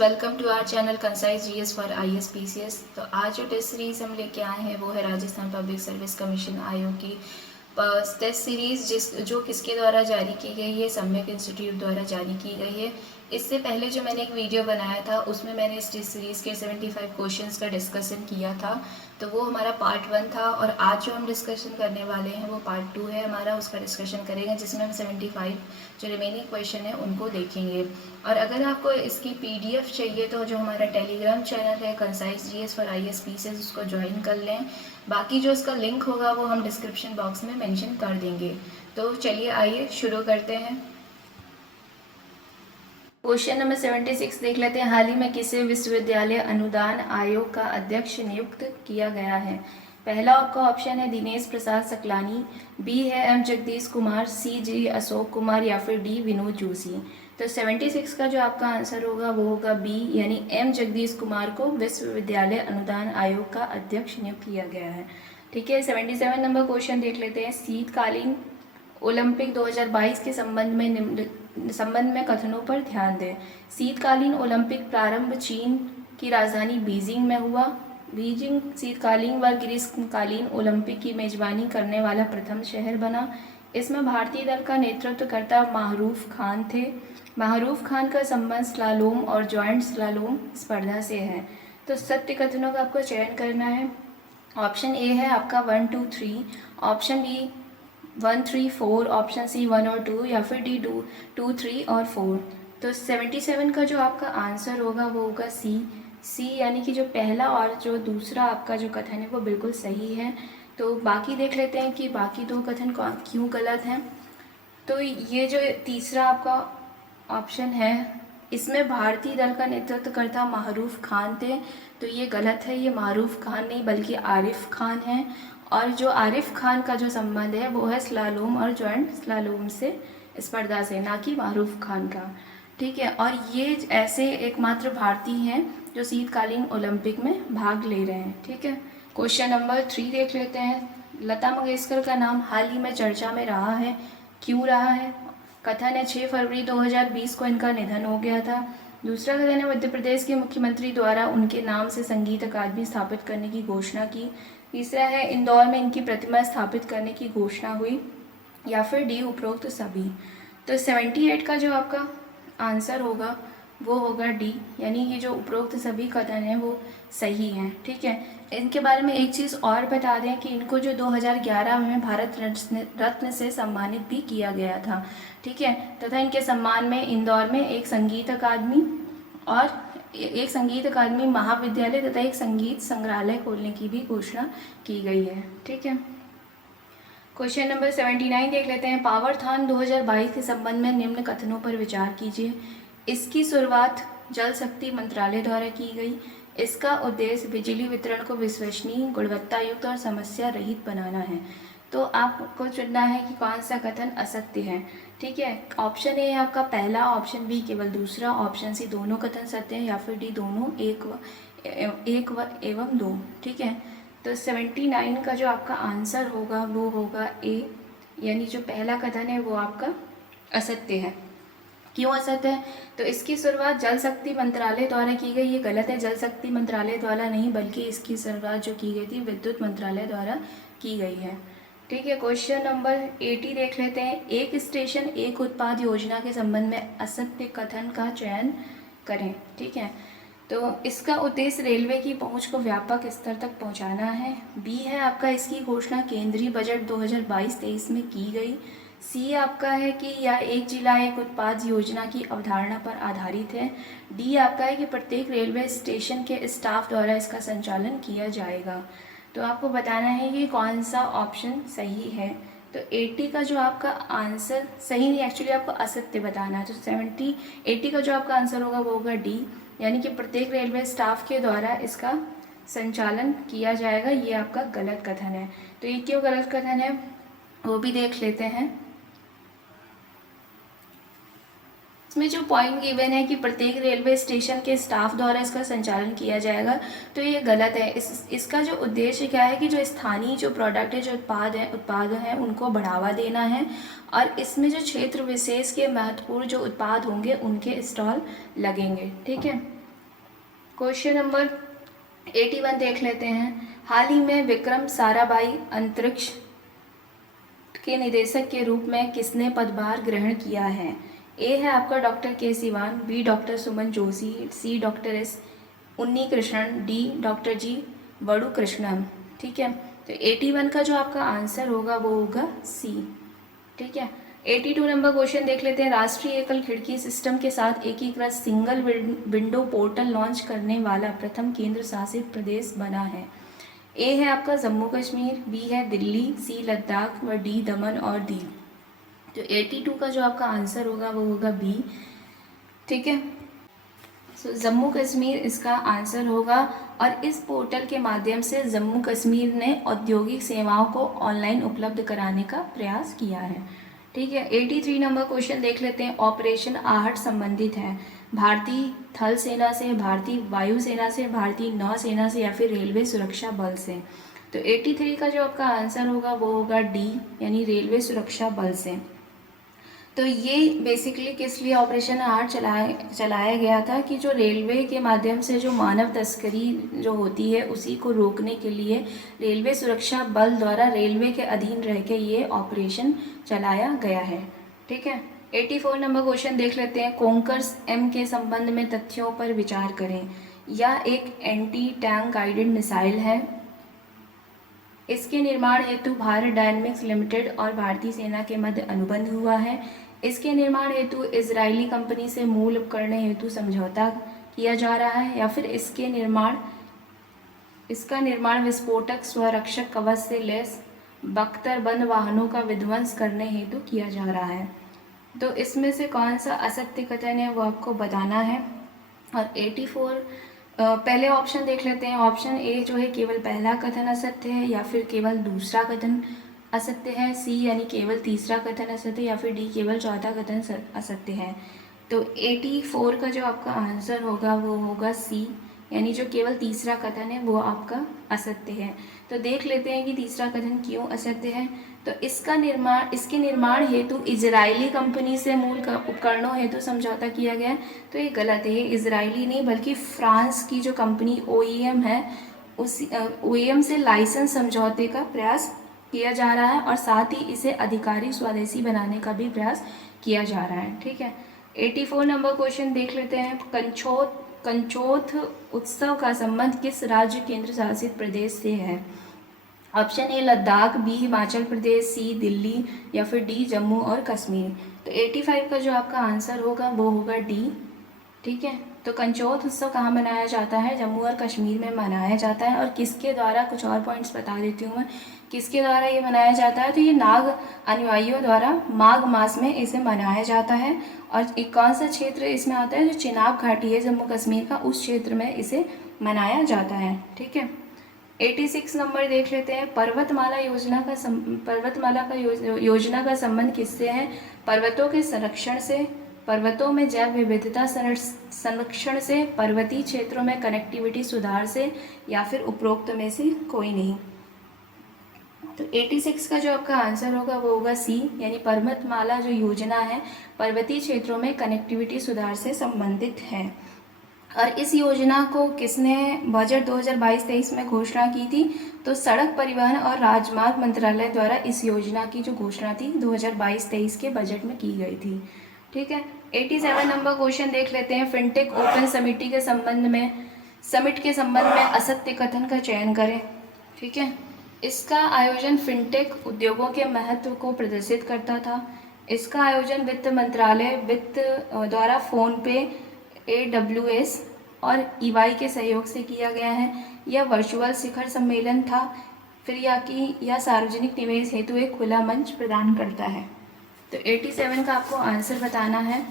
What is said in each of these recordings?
Welcome to our channel concise GS for IAS PCS. तो आज जो टेस्ट सीरीज़ हम लेके आए हैं वो है राजस्थान पब्लिक सर्विस कमीशन आयोग की टेस्ट सीरीज़ जो किसके द्वारा जारी की गई है, सम्यक इंस्टीट्यूट द्वारा जारी की गई है। इससे पहले जो मैंने एक वीडियो बनाया था उसमें मैंने इस टेस्ट सीरीज़ के 75 क्वेश्चंस का डिस्कशन किया था, तो वो हमारा पार्ट 1 था। और आज जो हम डिस्कशन करने वाले हैं वो पार्ट 2 है हमारा, उसका डिस्कशन करेंगे जिसमें हम 75 जो रिमेनिंग क्वेश्चन है उनको देखेंगे। और अगर आपको इसकी पीडीएफ चाहिए तो जो हमारा टेलीग्राम चैनल है concise GS for IAS PCS उसको ज्वाइन कर लें। बाकी जो इसका लिंक होगा वो हम डिस्क्रिप्शन बॉक्स में मेंशन कर देंगे। तो चलिए आइए शुरू करते हैं। क्वेश्चन नंबर 76 देख लेते हैं। हाल ही में किसे विश्वविद्यालय अनुदान आयोग का अध्यक्ष नियुक्त किया गया है? पहला आपका ऑप्शन है दिनेश प्रसाद सकलानी, बी है एम जगदीश कुमार, सी जी अशोक कुमार या फिर डी विनोद जोशी। तो 76 का जो आपका आंसर होगा वो होगा बी, यानी एम जगदीश कुमार को विश्वविद्यालय अनुदान आयोग का अध्यक्ष नियुक्त किया गया है। ठीक है, 77 नंबर क्वेश्चन देख लेते हैं। शीतकालीन ओलंपिक 2022 के संबंध में कथनों पर ध्यान दें। शीतकालीन ओलंपिक प्रारंभ चीन की राजधानी बीजिंग में हुआ। बीजिंग शीतकालीन व ग्रीष्मकालीन ओलंपिक की मेजबानी करने वाला प्रथम शहर बना। इसमें भारतीय दल का नेतृत्वकर्ता माहरूफ खान थे। माहरूफ खान का संबंध स्लालोम और जॉइंट स्लालोम स्पर्धा से है। तो सत्य कथनों का आपको चयन करना है। ऑप्शन ए है आपका 1, 2, 3, ऑप्शन बी 1, 3, 4, ऑप्शन सी 1 और 2 या फिर डी 2, 3 और 4। तो 77 का जो आपका आंसर होगा वो होगा सी, यानी कि जो पहला और जो दूसरा आपका जो कथन है वो बिल्कुल सही है। तो बाकी देख लेते हैं कि बाकी दो कथन क्यों गलत हैं। तो ये जो तीसरा आपका ऑप्शन है इसमें भारतीय दल का नेतृत्वकर्ता माहरूफ खान थे, तो ये गलत है। ये माहरूफ खान नहीं बल्कि आरिफ खान है। और जो आरिफ खान का जो संबंध है वो है स्लालोम और जॉइंट स्लालोम से स्पर्धा से, ना कि मारूफ खान का। ठीक है, और ये ऐसे एकमात्र भारतीय हैं जो शीतकालीन ओलंपिक में भाग ले रहे हैं। ठीक है, क्वेश्चन नंबर 3 देख लेते हैं। लता मंगेशकर का नाम हाल ही में चर्चा में रहा है, क्यों रहा है? कथन है 6 फरवरी 2020 को इनका निधन हो गया था। दूसरा कथन है मध्य प्रदेश के मुख्यमंत्री द्वारा उनके नाम से संगीत अकादमी स्थापित करने की घोषणा की। तीसरा है इंदौर में इनकी प्रतिमा स्थापित करने की घोषणा हुई, या फिर डी उपरोक्त सभी। तो 78 का जो आपका आंसर होगा वो होगा डी, यानी ये जो उपरोक्त सभी कथन हैं वो सही हैं। ठीक है, इनके बारे में एक चीज़ और बता दें कि इनको जो 2011 में भारत रत्न से सम्मानित भी किया गया था। ठीक है, तथा इनके सम्मान में इंदौर में एक संगीत अकादमी और एक संगीत अकादमी महाविद्यालय तथा एक संगीत संग्रहालय खोलने की भी घोषणा की गई है। ठीक है, क्वेश्चन नंबर 79 देख लेते हैं। पावरथॉन 2022 के संबंध में निम्न कथनों पर विचार कीजिए। इसकी शुरुआत जल शक्ति मंत्रालय द्वारा की गई। इसका उद्देश्य बिजली वितरण को विश्वसनीय, गुणवत्ता युक्त और समस्या रहित बनाना है। तो आपको चुनना है कि कौन सा कथन असत्य है। ठीक है, ऑप्शन ए आपका पहला, ऑप्शन बी केवल दूसरा, ऑप्शन सी दोनों कथन सत्य हैं, या फिर डी दोनों एक व एवं दो। ठीक है, तो 79 का जो आपका आंसर होगा वो होगा ए, यानी जो पहला कथन है वो आपका असत्य है। क्यों असत्य है? तो इसकी शुरुआत जल शक्ति मंत्रालय द्वारा की गई, ये गलत है। जल शक्ति मंत्रालय द्वारा नहीं बल्कि इसकी शुरुआत जो की गई थी विद्युत मंत्रालय द्वारा की गई है। ठीक है, क्वेश्चन नंबर 80 देख लेते हैं। एक स्टेशन एक उत्पाद योजना के संबंध में असत्य कथन का चयन करें। ठीक है, तो इसका उद्देश्य रेलवे की पहुंच को व्यापक स्तर तक पहुंचाना है। बी है आपका इसकी घोषणा केंद्रीय बजट 2022-23 में की गई। सी आपका है कि यह एक जिला एक उत्पाद योजना की अवधारणा पर आधारित है। डी आपका है कि प्रत्येक रेलवे स्टेशन के स्टाफ द्वारा इसका संचालन किया जाएगा। तो आपको बताना है कि कौन सा ऑप्शन सही है। तो 80 का जो आपका आंसर सही नहीं, एक्चुअली आपको असत्य बताना है। तो 80 का जो आपका आंसर होगा वो होगा डी, यानी कि प्रत्येक रेलवे स्टाफ के द्वारा इसका संचालन किया जाएगा। ये आपका गलत कथन है। तो ये क्यों गलत कथन है वो भी देख लेते हैं। इसमें जो पॉइंट गिवन है कि प्रत्येक रेलवे स्टेशन के स्टाफ द्वारा इसका संचालन किया जाएगा, तो ये गलत है। इसका जो उद्देश्य क्या है कि जो स्थानीय जो प्रोडक्ट है, जो उत्पाद हैं उनको बढ़ावा देना है, और इसमें जो क्षेत्र विशेष के महत्वपूर्ण जो उत्पाद होंगे उनके स्टॉल लगेंगे। ठीक है, क्वेश्चन नंबर 81 देख लेते हैं। हाल ही में विक्रम साराभाई अंतरिक्ष के निदेशक के रूप में किसने पदभार ग्रहण किया है? ए है आपका डॉक्टर के सिवान, बी डॉक्टर सुमन जोशी, सी डॉक्टर एस उन्नी कृष्णन, डी डॉक्टर जी वड़ू कृष्णन। ठीक है, तो 81 का जो आपका आंसर होगा वो होगा सी। ठीक है, 82 नंबर क्वेश्चन देख लेते हैं। राष्ट्रीय एकल खिड़की सिस्टम के साथ एकीकृत सिंगल विंडो पोर्टल लॉन्च करने वाला प्रथम केंद्र शासित प्रदेश बना है। ए है आपका जम्मू कश्मीर, बी है दिल्ली, सी लद्दाख व डी दमन और दीव। तो 82 का जो आपका आंसर होगा वो होगा बी। ठीक है, सो जम्मू कश्मीर इसका आंसर होगा और इस पोर्टल के माध्यम से जम्मू कश्मीर ने औद्योगिक सेवाओं को ऑनलाइन उपलब्ध कराने का प्रयास किया है। ठीक है, 83 नंबर क्वेश्चन देख लेते हैं। ऑपरेशन आहट संबंधित है भारतीय थल सेना से, भारतीय वायुसेना से, भारतीय नौसेना से या फिर रेलवे सुरक्षा बल से। तो 83 का जो आपका आंसर होगा वो होगा डी, यानी रेलवे सुरक्षा बल से। तो ये बेसिकली किस लिए ऑपरेशन आहट चलाया गया था कि जो रेलवे के माध्यम से जो मानव तस्करी जो होती है उसी को रोकने के लिए रेलवे सुरक्षा बल द्वारा रेलवे के अधीन रह के ये ऑपरेशन चलाया गया है। ठीक है, 84 नंबर क्वेश्चन देख लेते हैं। कोंकर्स एम के संबंध में तथ्यों पर विचार करें। यह एक एंटी टैंक गाइडेड मिसाइल है। इसके निर्माण हेतु भारत डायनेमिक्स लिमिटेड और भारतीय सेना के मध्य अनुबंध हुआ है। इसके निर्माण हेतु इजरायली कंपनी से मूल उपकरण हेतु समझौता किया जा रहा है या फिर इसका निर्माण विस्फोटक स्वरक्षक कवच से लैस बख्तरबंद वाहनों का विध्वंस करने हेतु किया जा रहा है। तो इसमें से कौन सा असत्य कथन है वो आपको बताना है। और 84 पहले ऑप्शन देख लेते हैं। ऑप्शन ए जो है केवल पहला कथन असत्य है या फिर केवल दूसरा कथन असत्य है, सी यानी केवल तीसरा कथन असत्य या फिर डी केवल चौथा कथन असत्य है। तो 84 का जो आपका आंसर होगा वो होगा सी, यानी जो केवल तीसरा कथन है वो आपका असत्य है। तो देख लेते हैं कि तीसरा कथन क्यों असत्य है। तो इसके निर्माण हेतु इजरायली कंपनी से मूल उपकरणों हेतु समझौता किया गया है। तो ये गलत है, ये इजरायली नहीं बल्कि फ्रांस की जो कंपनी OEM है उस OEM से लाइसेंस समझौते का प्रयास किया जा रहा है और साथ ही इसे आधिकारिक स्वदेशी बनाने का भी प्रयास किया जा रहा है। ठीक है, 84 नंबर क्वेश्चन देख लेते हैं। कंचोथ उत्सव का संबंध किस राज्य केंद्र शासित प्रदेश से है? Option A Ladakh, B Himachal Pradesh, C Delhi या फिर डी जम्मू और कश्मीर। तो 85 का जो आपका आंसर होगा वो होगा डी। ठीक है, तो कंचोथ उत्सव कहाँ मनाया जाता है? जम्मू और कश्मीर में मनाया जाता है। और किसके द्वारा, कुछ और पॉइंट्स बता देती हूँ मैं, किसके द्वारा ये मनाया जाता है। तो ये नाग अनुयायियों द्वारा माघ मास में इसे मनाया जाता है। और एक कौन सा क्षेत्र इसमें आता है? जो चिनाब घाटी है जम्मू कश्मीर का, उस क्षेत्र में इसे मनाया जाता है। ठीक है, 86 नंबर देख लेते हैं। पर्वतमाला योजना का संबंध किससे है? पर्वतों के संरक्षण से, पर्वतों में जैव विविधता संरक्षण से, पर्वतीय क्षेत्रों में कनेक्टिविटी सुधार से या फिर उपरोक्त में से कोई नहीं। तो 86 का जो आपका आंसर होगा वो होगा सी, यानी पर्वतमाला जो योजना है पर्वतीय क्षेत्रों में कनेक्टिविटी सुधार से संबंधित है। और इस योजना को किसने बजट 2022-23 में घोषणा की थी? तो सड़क परिवहन और राजमार्ग मंत्रालय द्वारा इस योजना की जो घोषणा थी 2022-23 के बजट में की गई थी। ठीक है, 87 नंबर क्वेश्चन देख लेते हैं। फिनटेक ओपन समिट के संबंध में असत्य कथन का चयन करें। ठीक है, इसका आयोजन फिनटेक उद्योगों के महत्व को प्रदर्शित करता था। इसका आयोजन वित्त मंत्रालय द्वारा फोनपे, AWS और EY के सहयोग से किया गया है। यह वर्चुअल शिखर सम्मेलन था। फिर यह सार्वजनिक निवेश हेतु एक खुला मंच प्रदान करता है। तो 87 का आपको आंसर बताना है।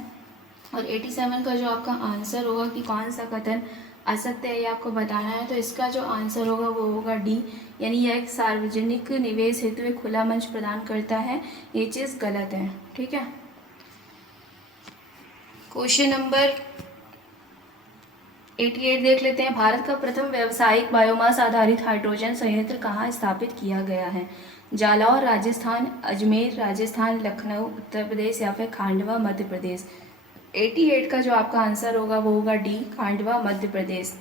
और 87 का जो आपका आंसर होगा कि कौन सा कथन असत्य है ये आपको बताना है। तो इसका जो आंसर होगा वो होगा डी, यानी यह एक सार्वजनिक निवेश हेतु एक खुला मंच प्रदान करता है। ये चीज़ गलत है। ठीक है, क्वेश्चन नंबर 88 देख लेते हैं। भारत का प्रथम व्यावसायिक बायोमास आधारित हाइड्रोजन संयंत्र कहाँ स्थापित किया गया है? जालौर राजस्थान, अजमेर राजस्थान, लखनऊ उत्तर प्रदेश या फिर खांडवा मध्य प्रदेश। 88 का जो आपका आंसर होगा वो होगा डी, खांडवा मध्य प्रदेश।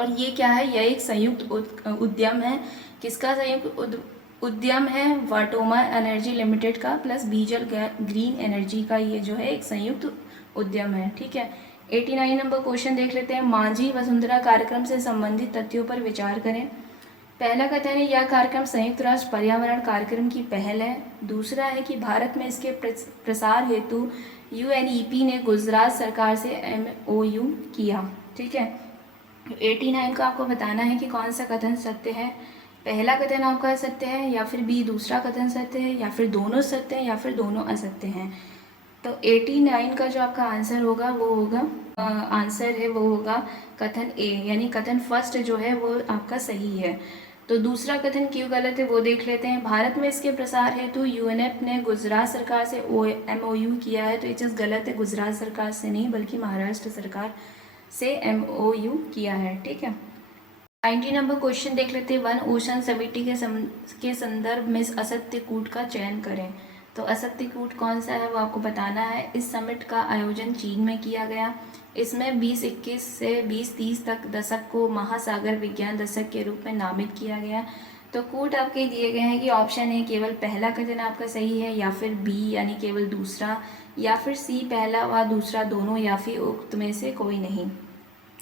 और ये क्या है, यह एक संयुक्त उद्यम है। किसका संयुक्त उद्यम है? वाटोमा एनर्जी लिमिटेड का प्लस बीजल ग्रीन एनर्जी का, ये जो है एक संयुक्त उद्यम है। ठीक है, 89 नंबर क्वेश्चन देख लेते हैं। मांझी वसुंधरा कार्यक्रम से संबंधित तथ्यों पर विचार करें। पहला कथन है यह कार्यक्रम संयुक्त राष्ट्र पर्यावरण कार्यक्रम की पहल है। दूसरा है कि भारत में इसके प्रसार हेतु UNEP ने गुजरात सरकार से MOU किया। ठीक है, 89 का आपको बताना है कि कौन सा कथन सत्य है। पहला कथन आपका सत्य है, या फिर बी दूसरा कथन सत्य है, या फिर दोनों सत्य है, या फिर दोनों असत्य हैं। तो 89 का जो आपका आंसर होगा वो होगा आंसर है वो होगा कथन ए, यानी कथन फर्स्ट जो है वो आपका सही है। तो दूसरा कथन क्यों गलत है वो देख लेते हैं। भारत में इसके प्रसार हेतु UNEP ने गुजरात सरकार से MOU किया है, तो ये चीज़ गलत है। गुजरात सरकार से नहीं बल्कि महाराष्ट्र सरकार से MOU किया है। ठीक है, 90 नंबर क्वेश्चन देख लेते हैं। वन ओशन समिति के संदर्भ में असत्य कूट का चयन करें। तो असत्य कूट कौन सा है वो आपको बताना है। इस समिट का आयोजन चीन में किया गया। इसमें 2021 से 2030 तक दशक को महासागर विज्ञान दशक के रूप में नामित किया गया। तो कूट आपके दिए गए हैं कि ऑप्शन ए केवल पहला कथन आपका सही है, या फिर बी यानी केवल दूसरा, या फिर सी पहला व दूसरा दोनों, या फिर उक्त में से कोई नहीं।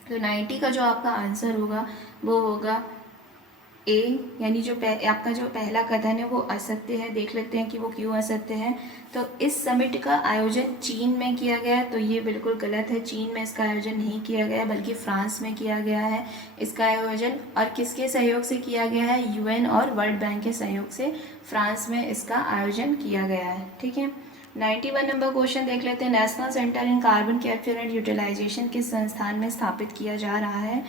तो 90 का जो आपका आंसर होगा वो होगा ए, यानी जो आपका जो पहला कथन है वो असत्य है। देख लेते हैं कि वो क्यों असत्य है। तो इस समिट का आयोजन चीन में किया गया, तो ये बिल्कुल गलत है। चीन में इसका आयोजन नहीं किया गया बल्कि फ्रांस में किया गया है इसका आयोजन। और किसके सहयोग से किया गया है? UN और वर्ल्ड बैंक के सहयोग से फ्रांस में इसका आयोजन किया गया है। ठीक है, 91 नंबर क्वेश्चन देख लेते हैं। National centre in carbon capture and utilisation किस संस्थान में स्थापित किया जा रहा है?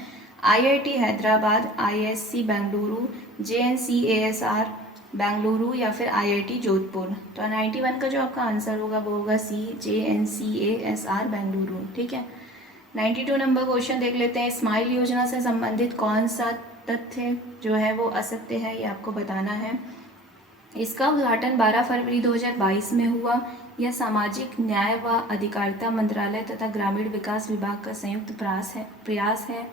IIT Hyderabad, ISC Bengaluru, JNCASR Bengaluru, या फिर IIT जोधपुर। तो 91 का जो आपका आंसर होगा वो होगा सी, JNCASR बेंगलुरु। ठीक है, 92 नंबर क्वेश्चन देख लेते हैं। स्माइल योजना से संबंधित कौन सा तथ्य जो है वो असत्य है, ये आपको बताना है। इसका उद्घाटन 12 फरवरी 2022 में हुआ। यह सामाजिक न्याय व अधिकारिता मंत्रालय तथा ग्रामीण विकास विभाग का संयुक्त प्रयास है।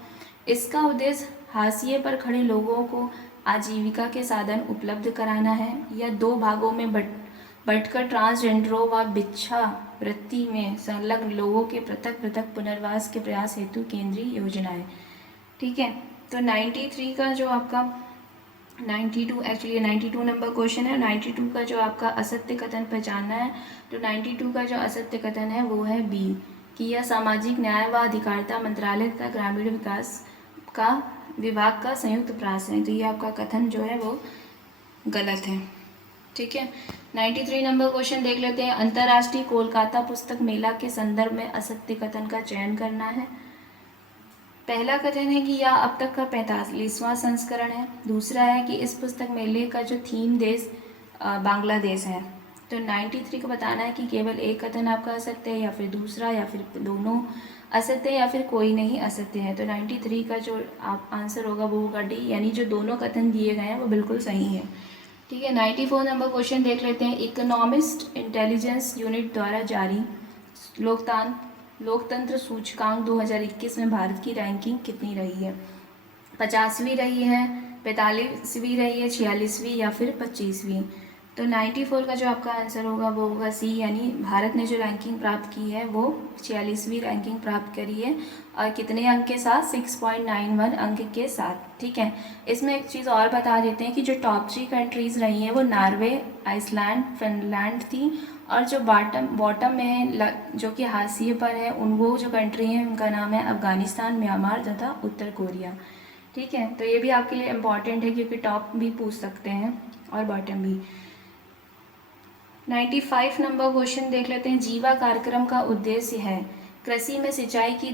इसका उद्देश्य हाशिए पर खड़े लोगों को आजीविका के साधन उपलब्ध कराना है। यह 2 भागों में बंटकर ट्रांसजेंडरों व भिक्षावृत्ति में संलग्न लोगों के पृथक पृथक पुनर्वास के प्रयास हेतु केंद्रीय योजना है। ठीक है, तो 93 का जो आपका 92 नंबर क्वेश्चन है। 92 का जो आपका असत्य कथन पहचानना है। तो 92 का जो असत्य कथन है वो है बी, कि यह सामाजिक न्याय व अधिकारिता मंत्रालय तथा ग्रामीण विकास का विभाग का संयुक्त प्रयास है। तो ये आपका कथन जो है वो गलत है। ठीक है, 93 नंबर क्वेश्चन देख लेते हैं। अंतर्राष्ट्रीय कोलकाता पुस्तक मेला के संदर्भ में असत्य कथन का चयन करना है। पहला कथन है कि यह अब तक का 45वां संस्करण है। दूसरा है कि इस पुस्तक मेले का जो थीम देश बांग्लादेश है। तो 93 को बताना है कि केवल एक कथन आपका असत्य है, या फिर दूसरा, या फिर दोनों असत्य है, या फिर कोई नहीं असत्य है। तो 93 का जो आप आंसर होगा वो होगा डी, यानी जो दोनों कथन दिए गए हैं वो बिल्कुल सही है। ठीक है, 94 नंबर क्वेश्चन देख लेते हैं। इकोनॉमिस्ट इंटेलिजेंस यूनिट द्वारा जारी लोकतंत्र सूचकांक 2021 में भारत की रैंकिंग कितनी रही है? 50वीं रही है, 45वीं रही है, 46वीं, या फिर 25वीं। तो 94 का जो आपका आंसर होगा वो होगा सी, यानी भारत ने जो रैंकिंग प्राप्त की है वो 46वीं रैंकिंग प्राप्त करी है। और कितने अंक के साथ? 6.91 अंक के साथ। ठीक है, इसमें एक चीज़ और बता देते हैं कि जो टॉप 3 कंट्रीज़ रही हैं वो नॉर्वे, आइसलैंड, फिनलैंड थी। और जो बॉटम में जो कि हाशिए पर है वो जो कंट्री है उनका नाम है अफगानिस्तान, म्यांमार तथा उत्तर कोरिया। ठीक है, तो ये भी आपके लिए इम्पॉर्टेंट है क्योंकि टॉप भी पूछ सकते हैं और बॉटम भी। 95 नंबर क्वेश्चन देख लेते हैं। जीवा कार्यक्रम का उद्देश्य है कृषि में सिंचाई की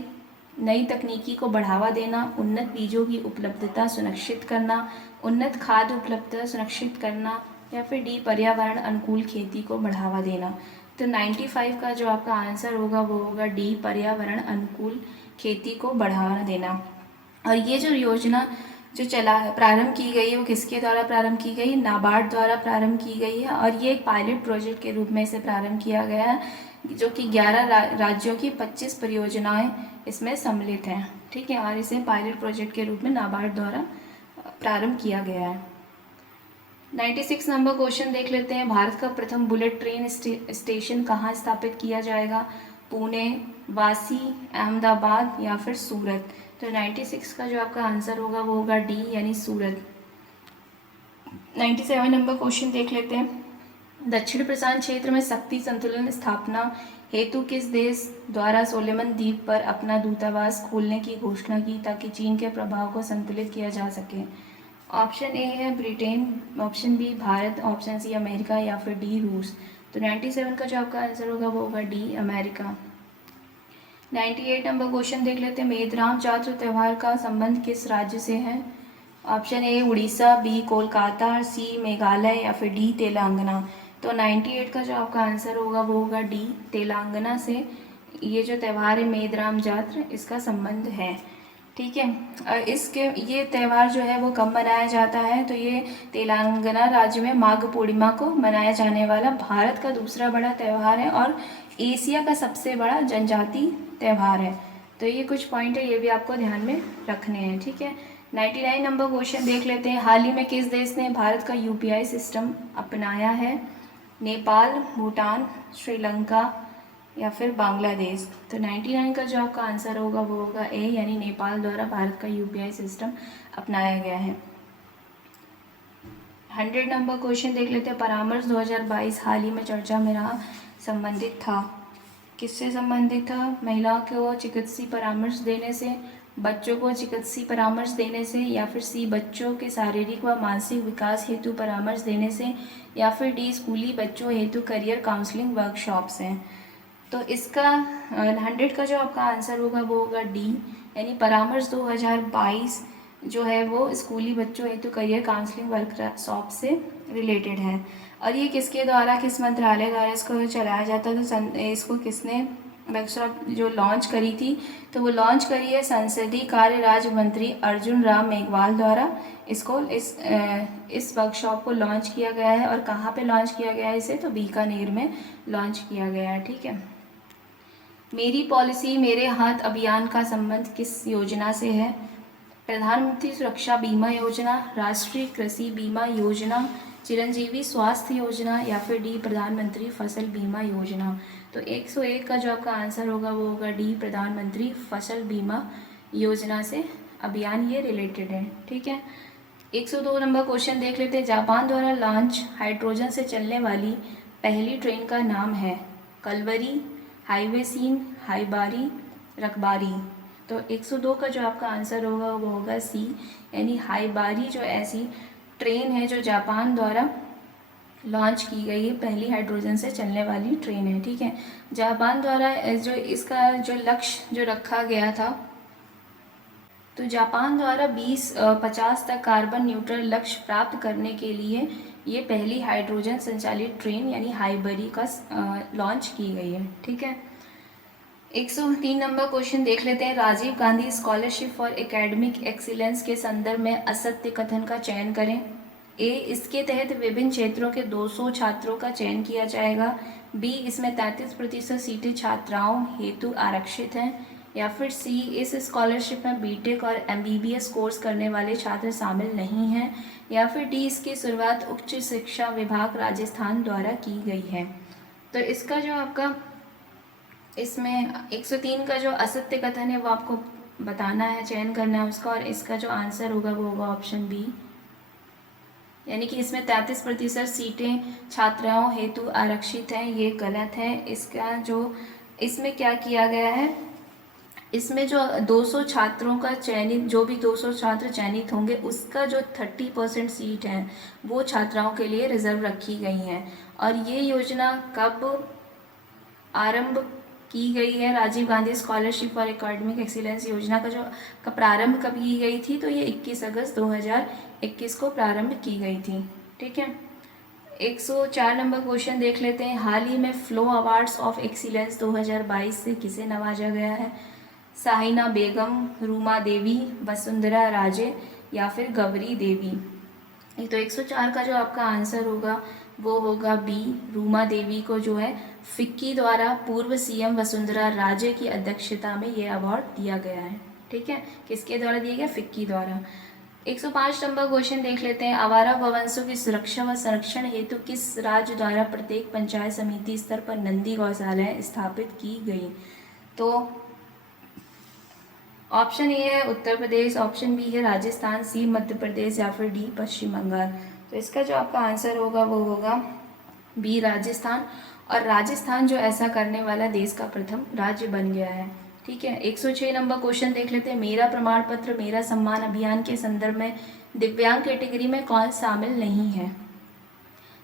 नई तकनीकी को बढ़ावा देना, उन्नत बीजों की उपलब्धता सुनिश्चित करना, उन्नत खाद्य उपलब्धता सुनिश्चित करना, या फिर डी पर्यावरण अनुकूल खेती को बढ़ावा देना। तो 95 का जो आपका आंसर होगा वो होगा डी, पर्यावरण अनुकूल खेती को बढ़ावा देना। और ये जो योजना जो प्रारंभ की गई है वो किसके द्वारा प्रारंभ की गई? नाबार्ड द्वारा प्रारंभ की गई है, और ये एक पायलट प्रोजेक्ट के रूप में इसे प्रारंभ किया गया है, जो कि 11 राज्यों की 25 परियोजनाएं इसमें सम्मिलित हैं। ठीक है, और इसे पायलट प्रोजेक्ट के रूप में नाबार्ड द्वारा प्रारंभ किया गया है। 96 नंबर क्वेश्चन देख लेते हैं। भारत का प्रथम बुलेट ट्रेन स्टेशन कहाँ स्थापित किया जाएगा? पुणे, वासी, अहमदाबाद या फिर सूरत? तो 96 का जो आपका आंसर होगा वो होगा डी, यानी सूरत। 97 नंबर क्वेश्चन देख लेते हैं। दक्षिण प्रशांत क्षेत्र में शक्ति संतुलन स्थापना हेतु किस देश द्वारा सोलोमन द्वीप पर अपना दूतावास खोलने की घोषणा की ताकि चीन के प्रभाव को संतुलित किया जा सके? ऑप्शन ए है Britain, option B Bharat, option C America या फिर डी रूस? तो 97 का जो आपका आंसर होगा वो होगा डी, अमेरिका। 98 नंबर क्वेश्चन देख लेते हैं। मेदराम जात्र त्यौहार का संबंध किस राज्य से है? Option A Orissa, B Kolkata, C Meghalaya या फिर डी तेलंगाना? तो 98 का जो आपका आंसर होगा वो होगा डी, तेलंगाना से ये जो त्यौहार है मेदराम जात्र, इसका संबंध है। ठीक है, इसके ये त्यौहार जो है वो कब मनाया जाता है? तो ये तेलंगाना राज्य में माघ पूर्णिमा को मनाया जाने वाला भारत का दूसरा बड़ा त्यौहार है और एशिया का सबसे बड़ा जनजाति त्यौहार है। तो ये कुछ पॉइंट है, ये भी आपको ध्यान में रखने हैं। ठीक है, 99 नंबर क्वेश्चन देख लेते हैं। हाल ही में किस देश ने भारत का यूपीआई सिस्टम अपनाया है? नेपाल, भूटान, श्रीलंका या फिर बांग्लादेश? तो 99 का जो आपका आंसर होगा वो होगा ए, यानी नेपाल द्वारा भारत का यूपीआई सिस्टम अपनाया गया है। 100 नंबर क्वेश्चन देख लेते हैं। परामर्श 2022 हाल ही में चर्चा में रहा, संबंधित था, किससे संबंधित था? महिलाओं को चिकित्सीय परामर्श देने से, बच्चों को चिकित्सीय परामर्श देने से, या फिर सी बच्चों के शारीरिक व मानसिक विकास हेतु परामर्श देने से, या फिर डी स्कूली बच्चों हेतु करियर काउंसलिंग वर्कशॉप्स हैं? तो इसका 100 का जो आपका आंसर होगा वो होगा डी, यानी परामर्श 2022 जो है वो स्कूली बच्चों हेतु करियर काउंसलिंग वर्कशॉप से रिलेटेड है। और ये किसके द्वारा, किस मंत्रालय द्वारा इसको चलाया जाता है? तो इसको किसने वर्कशॉप जो लॉन्च करी थी? तो वो लॉन्च करी है संसदीय कार्य राज्य मंत्री अर्जुन राम मेघवाल द्वारा। इसको इस वर्कशॉप को लॉन्च किया गया है, और कहाँ पे लॉन्च किया गया है इसे? तो बीकानेर में लॉन्च किया गया है। ठीक है, मेरी पॉलिसी मेरे हाथ अभियान का संबंध किस योजना से है? प्रधानमंत्री सुरक्षा बीमा योजना, राष्ट्रीय कृषि बीमा योजना, चिरंजीवी स्वास्थ्य योजना या फिर डी प्रधानमंत्री फसल बीमा योजना? तो 101 का जो आपका आंसर होगा वो होगा डी, प्रधानमंत्री फसल बीमा योजना से अभियान ये रिलेटेड है। ठीक है, 102 नंबर क्वेश्चन देख लेते हैं। जापान द्वारा लॉन्च हाइड्रोजन से चलने वाली पहली ट्रेन का नाम है? कलवरी, हाईवेसीन, हाईबारी, रकबारी? तो 102 का जो आपका आंसर होगा वो होगा सी, यानी हाईबारी जो ऐसी ट्रेन है जो जापान द्वारा लॉन्च की गई है, पहली हाइड्रोजन से चलने वाली ट्रेन है। ठीक है, जापान द्वारा जो इसका जो लक्ष्य जो रखा गया था, तो जापान द्वारा 2050 तक कार्बन न्यूट्रल लक्ष्य प्राप्त करने के लिए ये पहली हाइड्रोजन संचालित ट्रेन यानी हाईबरी का लॉन्च की गई है। ठीक है, 103 नंबर क्वेश्चन देख लेते हैं। Rajiv Gandhi scholarship for academic excellence के संदर्भ में असत्य कथन का चयन करें। ए, इसके तहत विभिन्न क्षेत्रों के 200 छात्रों का चयन किया जाएगा। बी, इसमें 33% सीटें छात्राओं हेतु आरक्षित हैं। या फिर सी, इस स्कॉलरशिप में बीटेक और एमबीबीएस कोर्स करने वाले छात्र शामिल नहीं हैं। या फिर डी, इसकी शुरुआत उच्च शिक्षा विभाग राजस्थान द्वारा की गई है। तो इसका जो आपका इसमें 103 का जो असत्य कथन है वो आपको बताना है, चयन करना है उसका, और इसका जो आंसर होगा वो होगा ऑप्शन बी, यानी कि इसमें 33% सीटें छात्राओं हेतु आरक्षित हैं, ये गलत है। इसका जो इसमें क्या किया गया है, इसमें जो 200 छात्रों का चयनित, जो भी 200 छात्र चयनित होंगे उसका जो 30% सीट है वो छात्राओं के लिए रिजर्व रखी गई हैं। और ये योजना कब आरंभ की गई है? Rajiv Gandhi scholarship for academic excellence योजना का प्रारंभ कब की गई थी? तो ये 21 अगस्त 2021 को प्रारंभ की गई थी। ठीक है, 104 नंबर क्वेश्चन देख लेते हैं। हाल ही में फ्लो अवार्ड्स ऑफ एक्सीलेंस 2022 से किसे नवाजा गया है? साहिना बेगम, रूमा देवी, वसुंधरा राजे या फिर गौरी देवी। तो 104 का जो आपका आंसर होगा वो होगा बी, रूमा देवी को जो है फिक्की द्वारा पूर्व सीएम वसुंधरा राजे की अध्यक्षता में ये अवार्ड दिया गया है। ठीक है, किसके द्वारा दिया गया? फिक्की द्वारा। 105 नंबर क्वेश्चन देख लेते हैं। आवारा गौवंशों की सुरक्षा व संरक्षण हेतु किस राज्य द्वारा प्रत्येक पंचायत समिति स्तर पर नंदी गौशालाएं स्थापित की गई? तो ऑप्शन ए है उत्तर प्रदेश, ऑप्शन बी है राजस्थान, सी मध्य प्रदेश या फिर डी पश्चिम बंगाल। तो इसका जो आपका आंसर होगा वो होगा बी राजस्थान। और राजस्थान जो ऐसा करने वाला देश का प्रथम राज्य बन गया है। ठीक है, 106 नंबर क्वेश्चन देख लेते हैं। मेरा प्रमाण पत्र मेरा सम्मान अभियान के संदर्भ में दिव्यांग कैटेगरी में कौन शामिल नहीं है?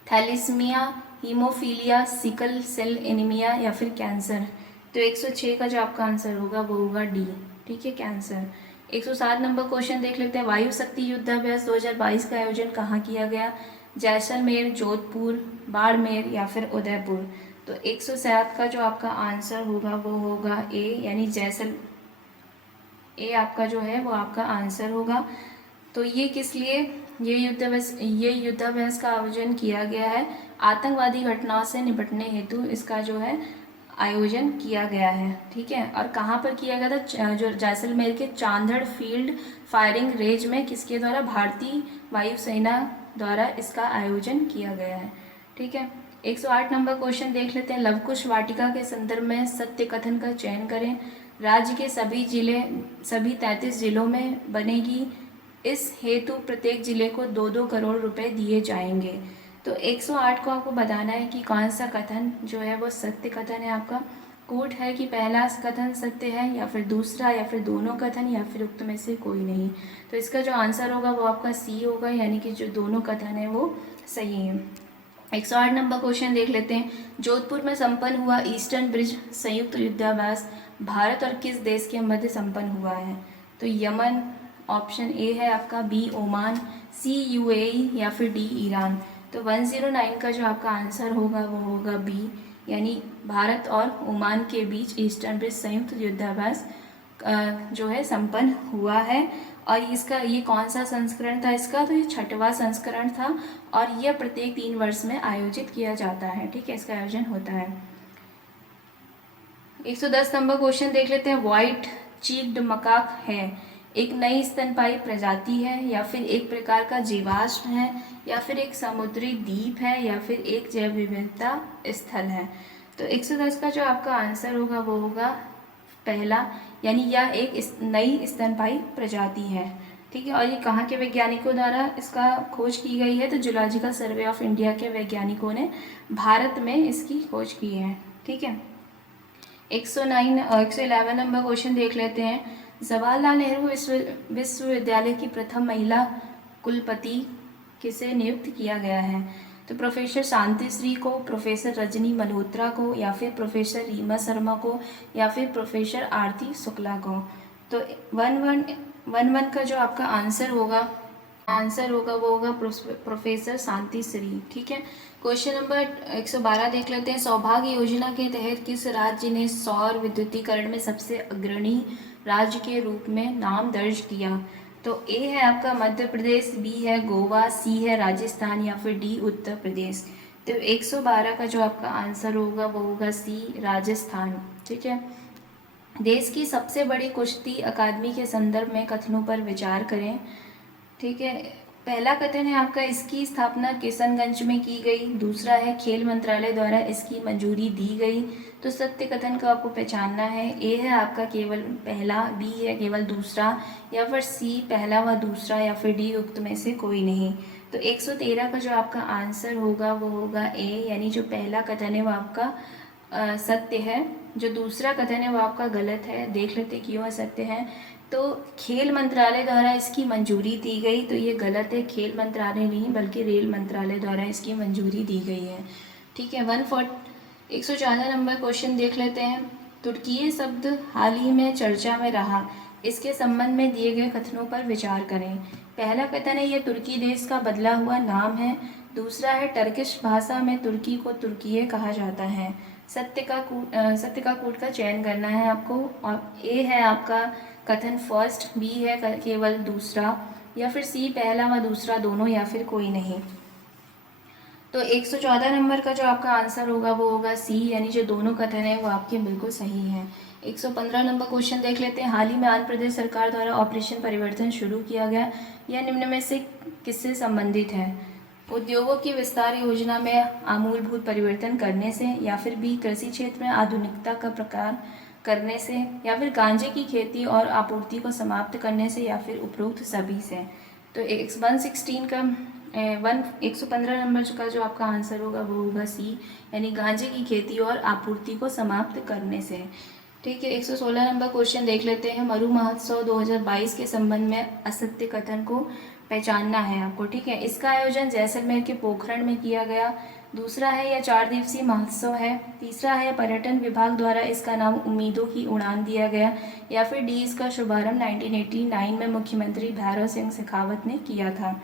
Thalassaemia, haemophilia, sickle cell anaemia या फिर कैंसर। तो 106 का जो आपका आंसर होगा वो होगा डी। ठीक है, कैंसर। 107 नंबर क्वेश्चन देख लेते हैं। वायु शक्ति युद्धाभ्यास 2022 का आयोजन कहाँ किया गया? जैसलमेर, जोधपुर, बाड़मेर या फिर उदयपुर। तो 107 का जो आपका आंसर होगा वो होगा ए, यानी ए आपका जो है वो आपका आंसर होगा। तो ये किस लिए ये युद्धाभ्यास का आयोजन किया गया है? आतंकवादी घटनाओं से निपटने हेतु इसका जो है आयोजन किया गया है। ठीक है, और कहाँ पर किया गया था? जो जैसलमेर के चांदड़ फील्ड फायरिंग रेंज में किसके द्वारा? भारतीय वायुसेना द्वारा इसका आयोजन किया गया है। ठीक है, 108 नंबर क्वेश्चन देख लेते हैं। लवकुश वाटिका के संदर्भ में सत्य कथन का चयन करें। राज्य के सभी 33 जिलों में बनेगी। इस हेतु प्रत्येक जिले को 2-2 करोड़ रुपए दिए जाएंगे। तो 108 को आपको बताना है कि कौन सा कथन जो है वो सत्य कथन है आपका। कूट है कि पहला कथन सत्य है या फिर दूसरा या फिर दोनों कथन या फिर उक्त में से कोई नहीं। तो इसका जो आंसर होगा वो आपका सी होगा, यानी कि जो दोनों कथन है वो सही है। 108 नंबर क्वेश्चन देख लेते हैं। जोधपुर में संपन्न हुआ ईस्टर्न ब्रिज संयुक्त युद्धाभ्यास भारत और किस देश के मध्य संपन्न हुआ है? तो यमन, ऑप्शन ए है आपका, बी ओमान, सी यूएई या फिर डी ईरान। तो 109 का जो आपका आंसर होगा वो होगा बी, यानी भारत और ओमान के बीच ईस्टर्न ब्रिज संयुक्त युद्धाभ्यास जो है संपन्न हुआ है। और इसका ये कौन सा संस्करण था इसका? तो ये 6वां संस्करण था और यह प्रत्येक 3 वर्ष में आयोजित किया जाता है। ठीक है, इसका आयोजन होता है। 110 नंबर क्वेश्चन देख लेते हैं। व्हाइट चीक्ड मकाक है एक नई स्तनपायी प्रजाति है या फिर एक प्रकार का जीवाश्म है या फिर एक समुद्री द्वीप है या फिर एक जैव विविधता स्थल है? तो 110 का जो आपका आंसर होगा वो होगा पहला, यानी यह एक नई स्तनपायी प्रजाति है। ठीक है, और ये कहाँ के वैज्ञानिकों द्वारा इसका खोज की गई है? तो जूलॉजिकल सर्वे ऑफ इंडिया के वैज्ञानिकों ने भारत में इसकी खोज की है। ठीक है, 111 नंबर क्वेश्चन देख लेते हैं। जवाहरलाल नेहरू विश्वविद्यालय की प्रथम महिला कुलपति किसे नियुक्त किया गया है? तो प्रोफेसर शांतिश्री को, प्रोफेसर रजनी मल्होत्रा को या फिर प्रोफेसर रीमा शर्मा को या फिर प्रोफेसर आरती शुक्ला को। तो 1111 का जो आपका आंसर होगा वो होगा प्रोफेसर शांतिश्री। ठीक है, क्वेश्चन नंबर 112 देख लेते हैं। सौभाग्य योजना के तहत किस राज्य ने सौर विद्युतीकरण में सबसे अग्रणी राज्य के रूप में नाम दर्ज किया? तो ए है आपका मध्य प्रदेश, बी है गोवा, सी है राजस्थान या फिर डी उत्तर प्रदेश। तो 112 का जो आपका आंसर होगा वो होगा सी राजस्थान। ठीक है, देश की सबसे बड़ी कुश्ती अकादमी के संदर्भ में कथनों पर विचार करें। ठीक है, पहला कथन है आपका इसकी स्थापना किशनगंज में की गई। दूसरा है खेल मंत्रालय द्वारा इसकी मंजूरी दी गई। तो सत्य कथन को आपको पहचानना है। ए है आपका केवल पहला, बी है केवल दूसरा या फिर सी पहला व दूसरा या फिर डी उक्त में से कोई नहीं। तो 113 का जो आपका आंसर होगा वो होगा ए, यानी जो पहला कथन है वो आपका सत्य है, जो दूसरा कथन है वो आपका गलत है। देख लेते क्यों असत्य है। तो खेल मंत्रालय द्वारा इसकी मंजूरी दी गई, तो ये गलत है। खेल मंत्रालय नहीं बल्कि रेल मंत्रालय द्वारा इसकी मंजूरी दी गई है। ठीक है, 114 नंबर क्वेश्चन देख लेते हैं। तुर्कीय शब्द हाल ही में चर्चा में रहा, इसके संबंध में दिए गए कथनों पर विचार करें। पहला कथन है यह तुर्की देश का बदला हुआ नाम है। दूसरा है टर्किश भाषा में तुर्की को तुर्कीय कहा जाता है। सत्य का कूट का चयन करना है आपको। और ए है आपका कथन फर्स्ट, बी है केवल दूसरा या फिर सी पहला व दूसरा दोनों, या फिर कोई नहीं। तो 114 नंबर का जो आपका आंसर होगा वो होगा सी, यानी जो दोनों कथन है वो आपके बिल्कुल सही हैं। 115 नंबर क्वेश्चन देख लेते हैं। हाल ही में आंध्र प्रदेश सरकार द्वारा ऑपरेशन परिवर्तन शुरू किया गया, यह निम्न में से किससे संबंधित है? उद्योगों की विस्तार योजना में आमूलभूत परिवर्तन करने से, या फिर बी कृषि क्षेत्र में आधुनिकता का प्रकार करने से, या फिर गांजे की खेती और आपूर्ति को समाप्त करने से, या फिर उपरोक्त सभी से। तो 116 का 115 नंबर का जो आपका आंसर होगा वो होगा सी, यानी गांजे की खेती और आपूर्ति को समाप्त करने से। ठीक है, 116 नंबर क्वेश्चन देख लेते हैं। मरु महोत्सव 2022 के संबंध में असत्य कथन को पहचानना है आपको। ठीक है, इसका आयोजन जैसलमेर के पोखरण में किया गया। दूसरा है यह 4 दिवसीय महोत्सव है। तीसरा है पर्यटन विभाग द्वारा इसका नाम उम्मीदों की उड़ान दिया गया, या फिर डी इसका शुभारंभ 1989 में मुख्यमंत्री भैरव सिंह शेखावत ने किया था।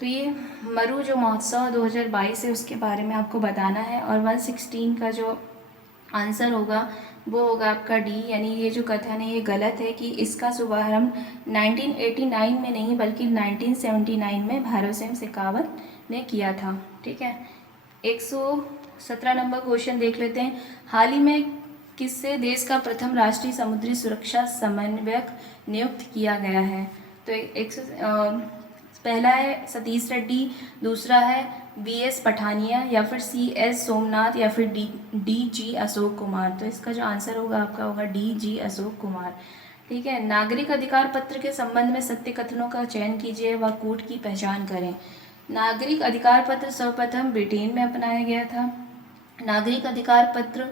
तो ये मरु जो महोत्सव 2022 है उसके बारे में आपको बताना है। और 116 का जो आंसर होगा वो होगा आपका डी, यानी ये जो कथन है ये गलत है कि इसका शुभारंभ 1989 में नहीं बल्कि 1979 में भैरव सिंह शेखावत ने किया था। ठीक है, 117 नंबर क्वेश्चन देख लेते हैं। हाल ही में किससे देश का प्रथम राष्ट्रीय समुद्री सुरक्षा समन्वयक नियुक्त किया गया है? तो पहला है सतीश रेड्डी, दूसरा है BS पठानिया, या फिर CS सोमनाथ, या फिर DG अशोक कुमार। तो इसका जो आंसर होगा आपका होगा DG अशोक कुमार। ठीक है, नागरिक अधिकार पत्र के संबंध में सत्य कथनों का चयन कीजिए व कूट की पहचान करें। नागरिक अधिकार पत्र सर्वप्रथम ब्रिटेन में अपनाया गया था। नागरिक अधिकार पत्र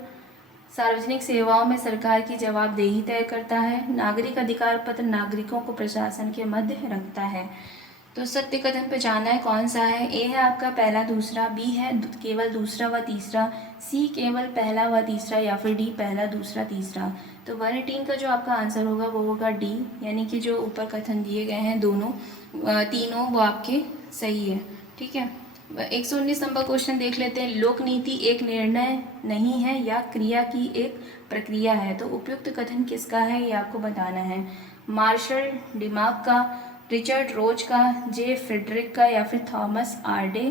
सार्वजनिक सेवाओं में सरकार की जवाबदेही तय करता है। नागरिक अधिकार पत्र नागरिकों को प्रशासन के मध्य रखता है। तो सत्य कथन पहचानना है कौन सा है? ए है आपका पहला दूसरा, बी है केवल दूसरा व तीसरा, सी केवल पहला व तीसरा, या फिर डी पहला दूसरा तीसरा। तो 118 का जो आपका आंसर होगा वो होगा डी, यानी कि जो ऊपर कथन दिए गए हैं दोनों तीनों वो आपके सही है। ठीक है, 119 नंबर क्वेश्चन देख लेते हैं। लोक नीति एक निर्णय नहीं है या क्रिया की एक प्रक्रिया है, तो उपयुक्त कथन किसका है ये आपको बताना है। मार्शल डिमाग का, रिचर्ड रोज का, जे फ्रेडरिक का, या फिर थॉमस आर्डे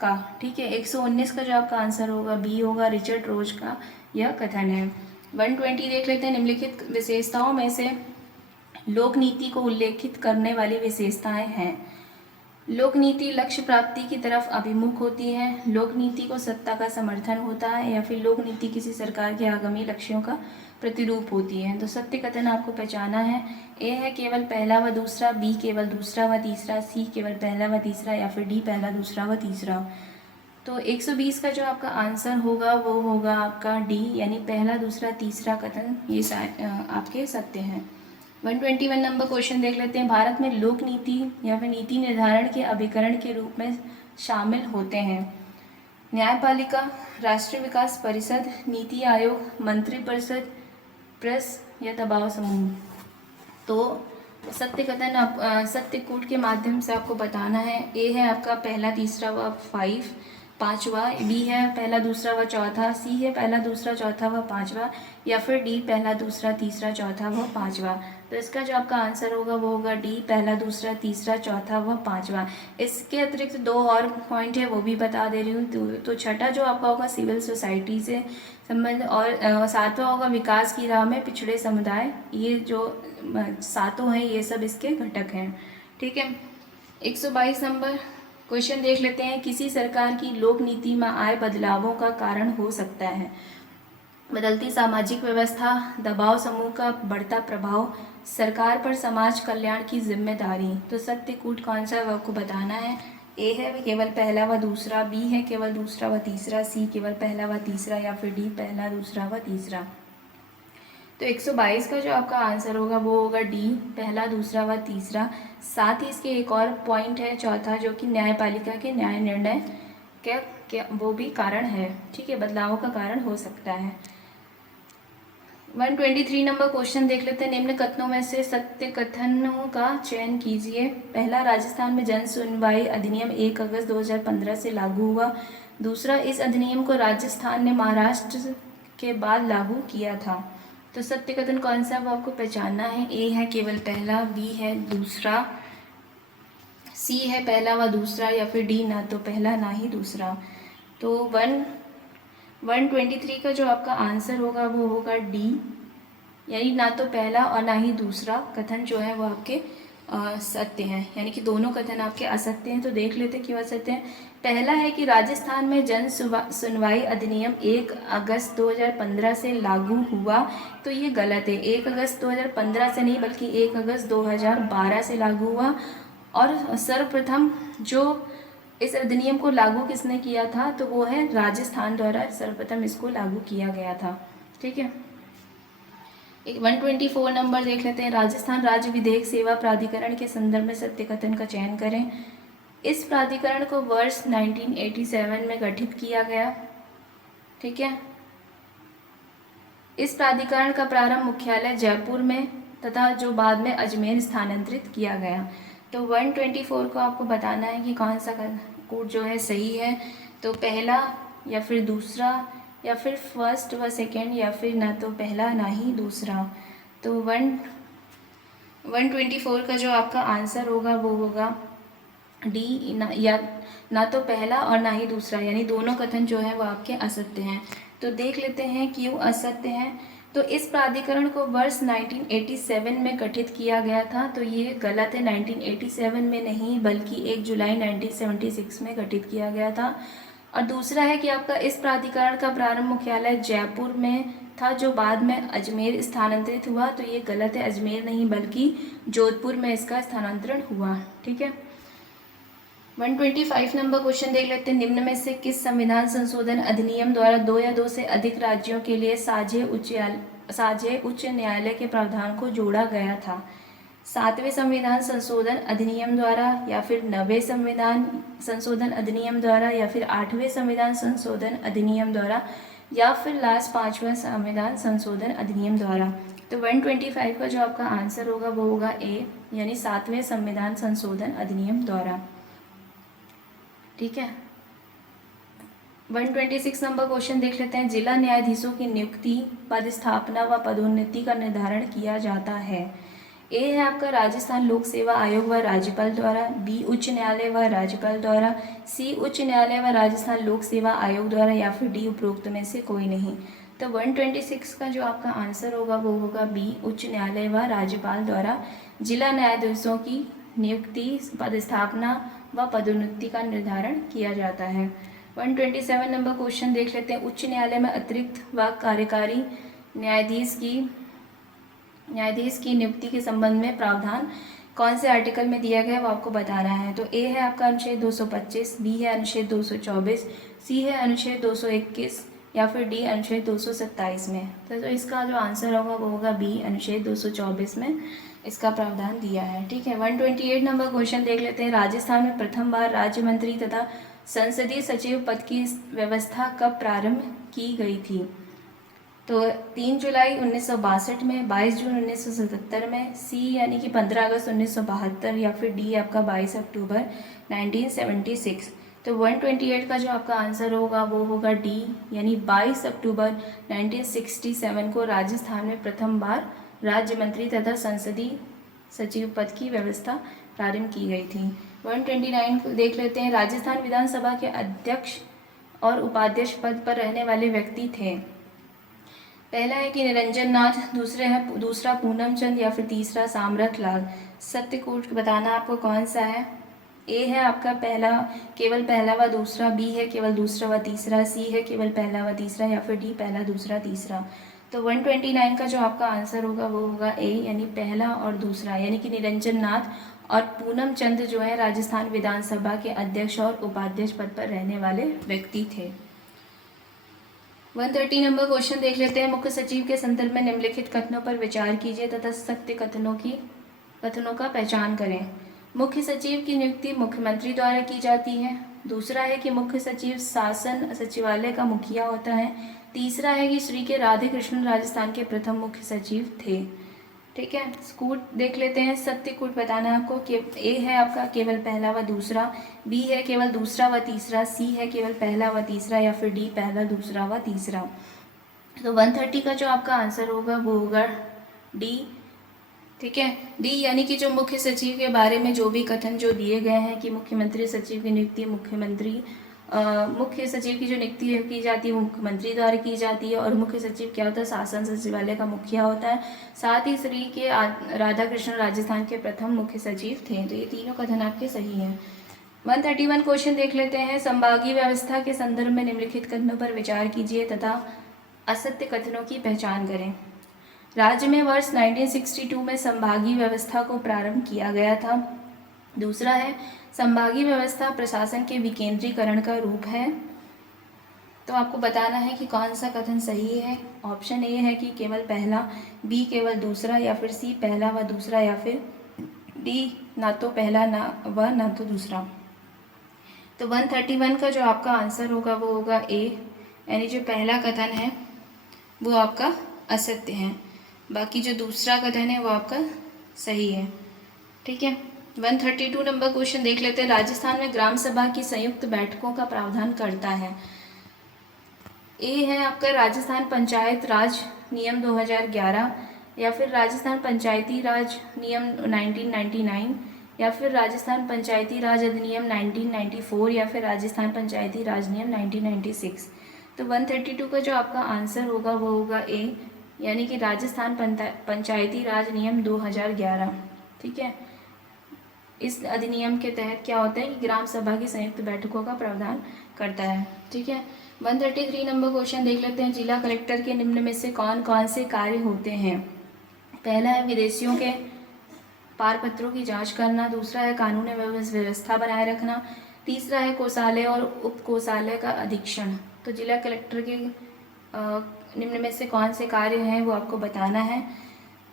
का। ठीक है, 119 का जो आपका आंसर होगा बी होगा, रिचर्ड रोज का यह कथन है। 120 देख लेते हैं। निम्नलिखित विशेषताओं में से लोक नीति को उल्लेखित करने वाली विशेषताएं हैं। लोक नीति लक्ष्य प्राप्ति की तरफ अभिमुख होती है। लोक नीति को सत्ता का समर्थन होता है, या फिर लोक नीति किसी सरकार के आगामी लक्ष्यों का प्रतिरूप होती है। तो सत्य कथन आपको पहचाना है। ए है केवल पहला व दूसरा, बी केवल दूसरा व तीसरा, सी केवल पहला व तीसरा, या फिर डी पहला दूसरा व तीसरा। तो 120 का जो आपका आंसर होगा वो होगा आपका डी, यानी पहला दूसरा तीसरा कथन ये आपके सत्य हैं। 121 नंबर क्वेश्चन देख लेते हैं। भारत में लोक नीति या फिर नीति निर्धारण के अभिकरण के रूप में शामिल होते हैं न्यायपालिका, राष्ट्रीय विकास परिषद, नीति आयोग, मंत्रिपरिषद, प्रेस या दबाव समूह। तो सत्य कथन आप सत्य कूट के माध्यम से आपको बताना है। ए है आपका पहला तीसरा व 5 पाँचवा, बी है पहला दूसरा व चौथा, सी है पहला दूसरा चौथा व पाँचवा, या फिर डी पहला दूसरा तीसरा चौथा व पाँचवा। तो इसका जो आपका आंसर होगा वो होगा डी पहला दूसरा तीसरा चौथा व पाँचवा। इसके अतिरिक्त 2 और पॉइंट है वो भी बता दे रही हूँ। तो छठा जो आपका होगा सिविल सोसाइटी से संबंध, और सातवां होगा विकास की राह में पिछड़े समुदाय। ये जो सातों हैं ये सब इसके घटक हैं। ठीक है, 122 नंबर क्वेश्चन देख लेते हैं। किसी सरकार की लोक नीति में आए बदलावों का कारण हो सकता है बदलती सामाजिक व्यवस्था, दबाव समूह का बढ़ता प्रभाव, सरकार पर समाज कल्याण की जिम्मेदारी। तो सत्य कूट कौन सा है आपको बताना है। ए है केवल पहला व दूसरा, बी है केवल दूसरा व तीसरा, सी केवल पहला व तीसरा, या फिर डी पहला दूसरा व तीसरा। तो 122 का जो आपका आंसर होगा वो होगा डी पहला दूसरा व तीसरा। साथ ही इसके एक और पॉइंट है चौथा, जो कि न्यायपालिका के न्याय निर्णय क्या वो भी कारण है। ठीक है, बदलावों का कारण हो सकता है। 123 नंबर क्वेश्चन देख लेते हैं। निम्न कथनों में से सत्य कथनों का चयन कीजिए। पहला, राजस्थान में जन सुनवाई अधिनियम 1 अगस्त 2015 से लागू हुआ। दूसरा, इस अधिनियम को राजस्थान ने महाराष्ट्र के बाद लागू किया था। तो सत्य कथन कौन सा वो आपको पहचानना है। ए है केवल पहला, बी है दूसरा, सी है पहला व दूसरा, या फिर डी ना तो पहला ना ही दूसरा। तो 123 का जो आपका आंसर होगा वो होगा डी, यानी ना तो पहला और ना ही दूसरा कथन जो है वो आपके सत्य हैं, यानी कि दोनों कथन आपके असत्य हैं। तो देख लेते हैं क्यों असत्य हैं। पहला है कि राजस्थान में जन सुनवाई अधिनियम 1 अगस्त 2015 से लागू हुआ, तो ये गलत है। 1 अगस्त 2015 से नहीं बल्कि 1 अगस्त 2012 से लागू हुआ। और सर्वप्रथम जो इस अधिनियम को लागू किसने किया था, तो वो है राजस्थान द्वारा सर्वप्रथम इसको लागू किया गया था। ठीक है, 124 नंबर देख लेते हैं। राजस्थान राज्य विधिक सेवा प्राधिकरण के संदर्भ में सत्य कथन का चयन करें। इस प्राधिकरण को वर्ष 1987 में गठित किया गया। ठीक है, इस प्राधिकरण का प्रारंभ मुख्यालय जयपुर में तथा जो बाद में अजमेर स्थानांतरित किया गया। तो 124 को आपको बताना है कि कौन सा कोड जो है सही है। तो पहला या फिर दूसरा या फिर फर्स्ट व सेकेंड, या फिर ना तो पहला ना ही दूसरा। तो 124 का जो आपका आंसर होगा वो होगा डी, ना तो पहला और ना ही दूसरा, यानी दोनों कथन जो है वो आपके असत्य हैं। तो देख लेते हैं क्यों असत्य हैं। तो इस प्राधिकरण को वर्ष 1987 में गठित किया गया था, तो ये गलत है। 1987 में नहीं बल्कि 1 जुलाई 1976 में गठित किया गया था। और दूसरा है कि आपका इस प्राधिकरण का प्रारंभ मुख्यालय जयपुर में था जो बाद में अजमेर स्थानांतरित हुआ, तो ये गलत है। अजमेर नहीं बल्कि जोधपुर में इसका स्थानांतरण हुआ। ठीक है, 125 नंबर क्वेश्चन देख लेते हैं। निम्न में से किस संविधान संशोधन अधिनियम द्वारा 2 या 2 से अधिक राज्यों के लिए साझे उच्च न्यायालय के प्रावधान को जोड़ा गया था? 7वें संविधान संशोधन अधिनियम द्वारा, या फिर 9वें संविधान संशोधन अधिनियम द्वारा, या फिर 8वें संविधान संशोधन अधिनियम द्वारा, या फिर लास्ट 5वां संविधान संशोधन अधिनियम द्वारा। तो 125 का जो आपका आंसर होगा वो होगा ए, यानी 7वें संविधान संशोधन अधिनियम द्वारा। ठीक है, 126 नंबर क्वेश्चन देख लेते हैं। जिला न्यायाधीशों की नियुक्ति, पदस्थापना व पदोन्नति का निर्धारण किया जाता है। ए है आपका राजस्थान लोक सेवा आयोग व राज्यपाल द्वारा, बी उच्च न्यायालय व राज्यपाल द्वारा, सी उच्च न्यायालय व राजस्थान लोक सेवा आयोग द्वारा, या फिर डी उपरोक्त में से कोई नहीं। तो 126 का जो आपका आंसर होगा वो होगा बी, उच्च न्यायालय व राज्यपाल द्वारा जिला न्यायाधीशों की नियुक्ति, पदस्थापना व पदोन्नति का निर्धारण किया जाता है। 127 नंबर क्वेश्चन देख लेते हैं। उच्च न्यायालय में अतिरिक्त व कार्यकारी न्यायाधीश की नियुक्ति के संबंध में प्रावधान कौन से आर्टिकल में दिया गया वो आपको बताना है। तो ए है आपका अनुच्छेद 225, बी है अनुच्छेद 224, सी है अनुच्छेद 221, या फिर डी अनुच्छेद 227 में। तो इसका जो आंसर होगा वो होगा बी, अनुच्छेद 224 में इसका प्रावधान दिया है। ठीक है, 128 नंबर क्वेश्चन देख लेते हैं। राजस्थान में प्रथम बार राज्य मंत्री तथा संसदीय सचिव पद की व्यवस्था कब प्रारंभ की गई थी? तो 3 जुलाई 1962 में, 22 जून 1977 में, सी यानी कि 15 अगस्त 1972, या फिर डी आपका 22 अक्टूबर 1976। तो 128 का जो आपका आंसर होगा वो होगा डी, यानी 22 अक्टूबर 1967 को राजस्थान में प्रथम बार राज्य मंत्री तथा संसदीय सचिव पद की व्यवस्था प्रारंभ की गई थी। 129 को देख लेते हैं। राजस्थान विधानसभा के अध्यक्ष और उपाध्यक्ष पद पर रहने वाले व्यक्ति थे। पहला है कि निरंजन नाथ, दूसरा पूनम चंद, या फिर तीसरा सामरथ लाल। सत्य कोट बताना आपको कौन सा है। ए है आपका केवल पहला व दूसरा, बी है केवल दूसरा व तीसरा, सी है केवल पहला व तीसरा, या फिर डी पहला दूसरा तीसरा। तो 129 का जो आपका आंसर होगा वो होगा ए, यानी पहला और दूसरा, यानी कि निरंजन नाथ और पूनम चंद जो है राजस्थान विधानसभा के अध्यक्ष और उपाध्यक्ष पद पर रहने वाले व्यक्ति थे। 130 नंबर क्वेश्चन देख लेते हैं। मुख्य सचिव के संदर्भ में निम्नलिखित कथनों पर विचार कीजिए तथा सत्य कथनों का पहचान करें। मुख्य सचिव की नियुक्ति मुख्यमंत्री द्वारा की जाती है। दूसरा है कि मुख्य सचिव शासन सचिवालय का मुखिया होता है। तीसरा है कि श्री के राधे कृष्णन राजस्थान के प्रथम मुख्य सचिव थे। ठीक है, कूट देख लेते हैं। सत्य कूट बताना है आपको कि ए है आपका केवल पहला व दूसरा, बी है केवल दूसरा व तीसरा, सी है केवल पहला व तीसरा, या फिर डी पहला दूसरा व तीसरा। तो 130 का जो आपका आंसर होगा वो होगा डी, ठीक है। डी यानी कि जो मुख्य सचिव के बारे में जो भी कथन जो दिए गए हैं कि मुख्यमंत्री सचिव की नियुक्ति मुख्य सचिव की जो नियुक्ति की जाती है वो मुख्यमंत्री द्वारा की जाती है, और मुख्य सचिव क्या होता है, शासन सचिवालय का मुखिया होता है। साथ ही श्री के राधाकृष्णन राजस्थान के प्रथम मुख्य सचिव थे। तो ये तीनों कथन आपके सही हैं। 131 क्वेश्चन देख लेते हैं। संभागीय व्यवस्था के संदर्भ में निम्नलिखित कथनों पर विचार कीजिए तथा असत्य कथनों की पहचान करें। राज्य में वर्ष 1962 में संभागीय व्यवस्था को प्रारंभ किया गया था। दूसरा है, संभागीय व्यवस्था प्रशासन के विकेंद्रीकरण का रूप है। तो आपको बताना है कि कौन सा कथन सही है। ऑप्शन ए है कि केवल पहला, बी केवल दूसरा, या फिर सी पहला व दूसरा, या फिर डी ना तो पहला ना तो दूसरा। तो 131 का जो आपका आंसर होगा वो होगा ए, यानी जो पहला कथन है वो आपका असत्य है, बाकी जो दूसरा कथन है वो आपका सही है। ठीक है। 132 नंबर क्वेश्चन देख लेते हैं। राजस्थान में ग्राम सभा की संयुक्त बैठकों का प्रावधान करता है। ए है आपका राजस्थान पंचायत राज नियम 2011, या फिर राजस्थान पंचायती राज नियम 1999, या फिर राजस्थान पंचायती राज अधिनियम 1994, या फिर राजस्थान पंचायती राज नियम 1996। तो 132 का जो आपका आंसर होगा वो होगा ए, यानी कि राजस्थान पंचायती राज नियम 2011। ठीक है। इस अधिनियम के तहत क्या होता है कि ग्राम सभा की संयुक्त बैठकों का प्रावधान करता है। ठीक है। 133 नंबर क्वेश्चन देख लेते हैं। जिला कलेक्टर के निम्न में से कौन कौन से कार्य होते हैं। पहला है विदेशियों के पारपत्रों की जांच करना। दूसरा है कानून एवं व्यवस्था बनाए रखना। तीसरा है कोषालय और उप कोषालय का अधीक्षण। तो जिला कलेक्टर के निम्न में से कौन से कार्य हैं वो आपको बताना है।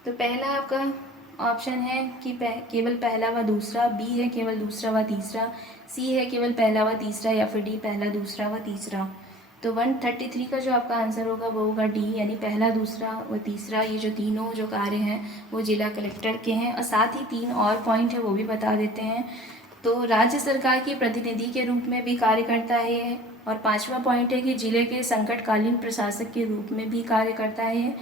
तो पहला आपका ऑप्शन है कि केवल पहला व दूसरा, बी है केवल दूसरा व तीसरा, सी है केवल पहला व तीसरा, या फिर डी पहला दूसरा व तीसरा। तो 133 का जो आपका आंसर होगा वो होगा डी, यानी पहला दूसरा व तीसरा, ये जो तीनों जो कार्य हैं वो जिला कलेक्टर के हैं। और साथ ही 3 और पॉइंट है वो भी बता देते हैं। तो राज्य सरकार की प्रतिनिधि के रूप में भी कार्य करता है ये। और 5वां पॉइंट है कि जिले के संकटकालीन प्रशासक के रूप में भी कार्य करता है ये।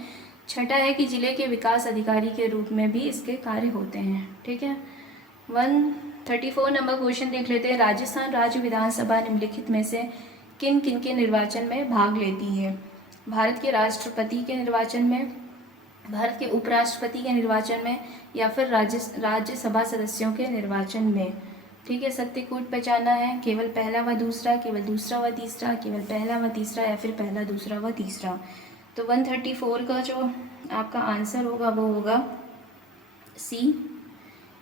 छठा है कि जिले के विकास अधिकारी के रूप में भी इसके कार्य होते हैं। ठीक है। 134 नंबर क्वेश्चन देख लेते हैं। राजस्थान राज्य विधानसभा निम्नलिखित में से किन किन के निर्वाचन में भाग लेती है। भारत के राष्ट्रपति के निर्वाचन में, भारत के उपराष्ट्रपति के निर्वाचन में, या फिर राज्यसभा सदस्यों के निर्वाचन में। ठीक है। सत्य कूट पहचाना है। केवल पहला व दूसरा, केवल दूसरा व तीसरा, केवल पहला व तीसरा, या फिर पहला दूसरा व तीसरा। तो 134 का जो आपका आंसर होगा वो होगा सी,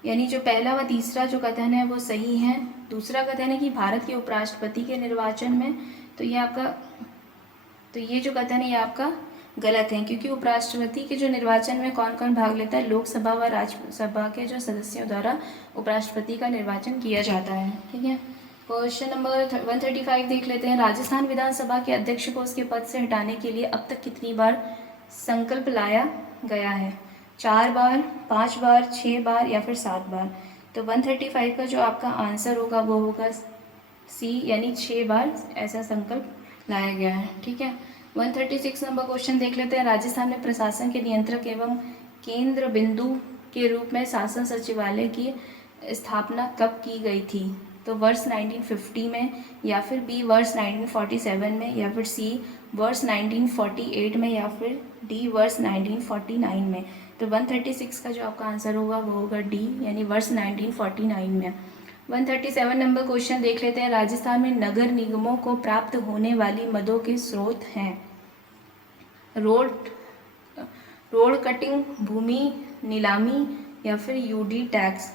यानी जो पहला व तीसरा जो कथन है वो सही है। दूसरा कथन है कि भारत के उपराष्ट्रपति के निर्वाचन में, तो ये जो कथन है ये आपका गलत है, क्योंकि उपराष्ट्रपति के जो निर्वाचन में कौन कौन भाग लेता है, लोकसभा व राज्यसभा के जो सदस्यों द्वारा उपराष्ट्रपति का निर्वाचन किया जाता है। ठीक है। क्वेश्चन नंबर 135 देख लेते हैं। राजस्थान विधानसभा के अध्यक्ष को उसके पद से हटाने के लिए अब तक कितनी बार संकल्प लाया गया है। 4 बार, 5 बार, 6 बार, या फिर 7 बार। तो 135 का जो आपका आंसर होगा वो होगा सी, यानी 6 बार ऐसा संकल्प लाया गया है। ठीक है। 136 नंबर क्वेश्चन देख लेते हैं। राजस्थान में प्रशासन के नियंत्रक एवं केंद्र बिंदु के रूप में शासन सचिवालय की स्थापना कब की गई थी। तो वर्ष 1950 में, या फिर बी वर्ष 1947 में, या फिर सी वर्ष 1948 में, या फिर डी वर्ष 1949 में। तो 136 का जो आपका आंसर होगा वो होगा डी, यानी वर्ष 1949 में। 137 नंबर क्वेश्चन देख लेते हैं। राजस्थान में नगर निगमों को प्राप्त होने वाली मदों के स्रोत हैं। रोड कटिंग, भूमि नीलामी, या फिर यूडी टैक्स।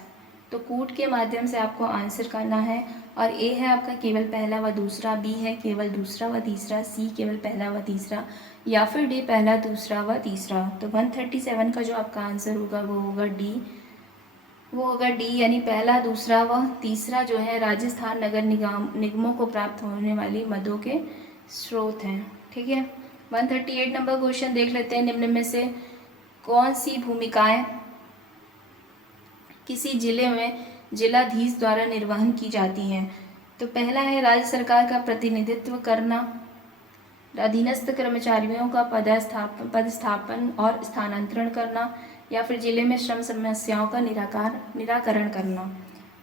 तो कूट के माध्यम से आपको आंसर करना है। और ए है आपका केवल पहला व दूसरा, बी है केवल दूसरा व तीसरा, सी केवल पहला व तीसरा, या फिर डी पहला दूसरा व तीसरा। तो 137 का जो आपका आंसर होगा वो होगा डी, यानी पहला दूसरा व तीसरा जो है राजस्थान नगर निगमों को प्राप्त होने वाली मदों के स्रोत हैं। ठीक है। 138 नंबर क्वेश्चन देख लेते हैं। निम्न में से कौन सी भूमिकाएं किसी जिले में जिलाधीश द्वारा निर्वहन की जाती हैं। तो पहला है राज्य सरकार का प्रतिनिधित्व करना, अधीनस्थ कर्मचारियों का पदस्थापन और स्थानांतरण करना, या फिर जिले में श्रम समस्याओं का निराकरण करना।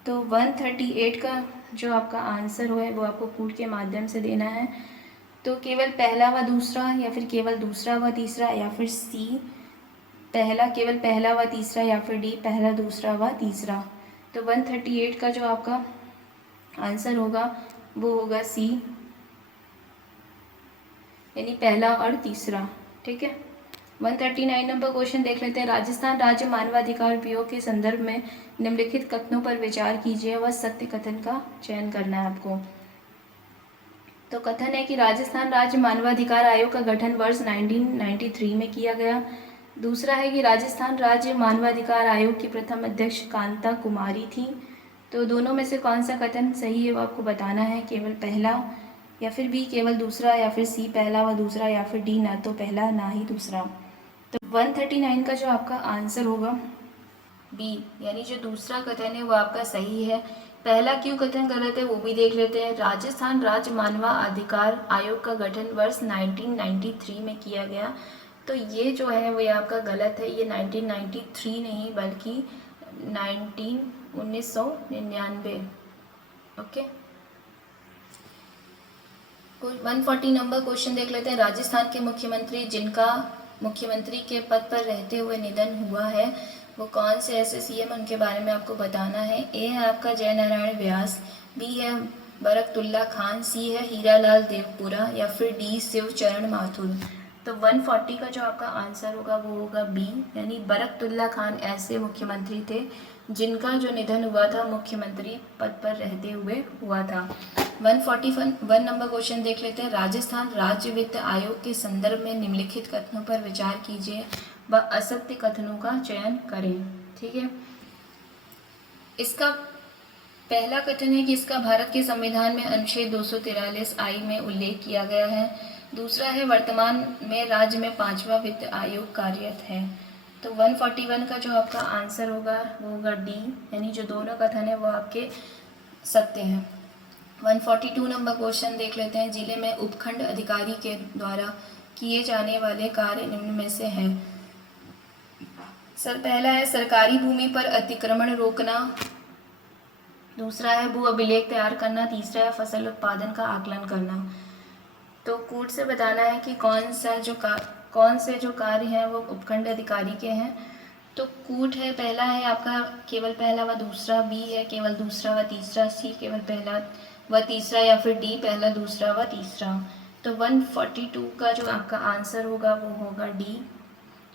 तो 138 का जो आपका आंसर है वो आपको कूट के माध्यम से देना है। तो केवल पहला व दूसरा, या फिर केवल दूसरा व तीसरा, या फिर सी केवल पहला व तीसरा, या फिर डी पहला दूसरा व तीसरा। तो 138 का जो आपका आंसर होगा वो होगा सी, यानी पहला और तीसरा। ठीक है। 139 नंबर क्वेश्चन देख लेते हैं। राजस्थान राज्य मानवाधिकार उपयोग के संदर्भ में निम्नलिखित कथनों पर विचार कीजिए व सत्य कथन का चयन करना है आपको। तो कथन है कि राजस्थान राज्य मानवाधिकार आयोग का गठन वर्ष 1993 में किया गया। दूसरा है कि राजस्थान राज्य मानवाधिकार आयोग की प्रथम अध्यक्ष कांता कुमारी थी। तो दोनों में से कौन सा कथन सही है वो आपको बताना है। केवल पहला, या फिर बी केवल दूसरा, या फिर सी पहला व दूसरा, या फिर डी ना तो पहला ना ही दूसरा। तो 139 का जो आपका आंसर होगा बी, यानी जो दूसरा कथन है वो आपका सही है। पहला क्यों कथन गलत है वो भी देख लेते हैं। राजस्थान राज्य मानवाधिकार आयोग का गठन वर्ष 1993 में किया गया। तो ये जो है वो आपका गलत है। ये 1993 नहीं बल्कि 1999। ओके। 140 नंबर क्वेश्चन देख लेते हैं। राजस्थान के मुख्यमंत्री जिनका मुख्यमंत्री के पद पर रहते हुए निधन हुआ है वो कौन से ऐसे सीएम, उनके बारे में आपको बताना है। ए है आपका जयनारायण व्यास, बी है बरकतुल्ला खान, सी है हीरालाल देवपुरा, या फिर डी शिवचरण माथुर। तो 140 का जो आपका आंसर होगा वो होगा बी, यानी बरकतुल्ला खान ऐसे मुख्यमंत्री थे जिनका जो निधन हुआ था मुख्यमंत्री पद पर रहते हुए हुआ था। 141 नंबर क्वेश्चन देख लेते हैं। राजस्थान राज्य वित्त आयोग के संदर्भ में निम्नलिखित कथनों पर विचार कीजिए व असत्य कथनों का चयन करें। ठीक है। इसका पहला कथन है कि इसका भारत के संविधान में अनुच्छेद 243 आई में उल्लेख किया गया है। दूसरा है वर्तमान में राज्य में 5वां वित्त आयोग कार्यरत है। तो 141 का जो आपका आंसर होगा वो होगा डी, यानी जो दोनों कथन है वो आपके सत्य हैं। 142 नंबर क्वेश्चन देख लेते हैं। जिले में उपखंड अधिकारी के द्वारा किए जाने वाले कार्य निम्न में से हैं। सर पहला है सरकारी भूमि पर अतिक्रमण रोकना, दूसरा है भू अभिलेख तैयार करना, तीसरा है फसल उत्पादन का आकलन करना। तो कूट से बताना है कि कौन से जो कार्य हैं वो उपखंड अधिकारी के हैं। तो कूट है, पहला है आपका केवल पहला व दूसरा, बी है केवल दूसरा व तीसरा, सी केवल पहला व तीसरा, या फिर डी पहला दूसरा व तीसरा। तो 142 का जो आपका आंसर होगा वो होगा डी,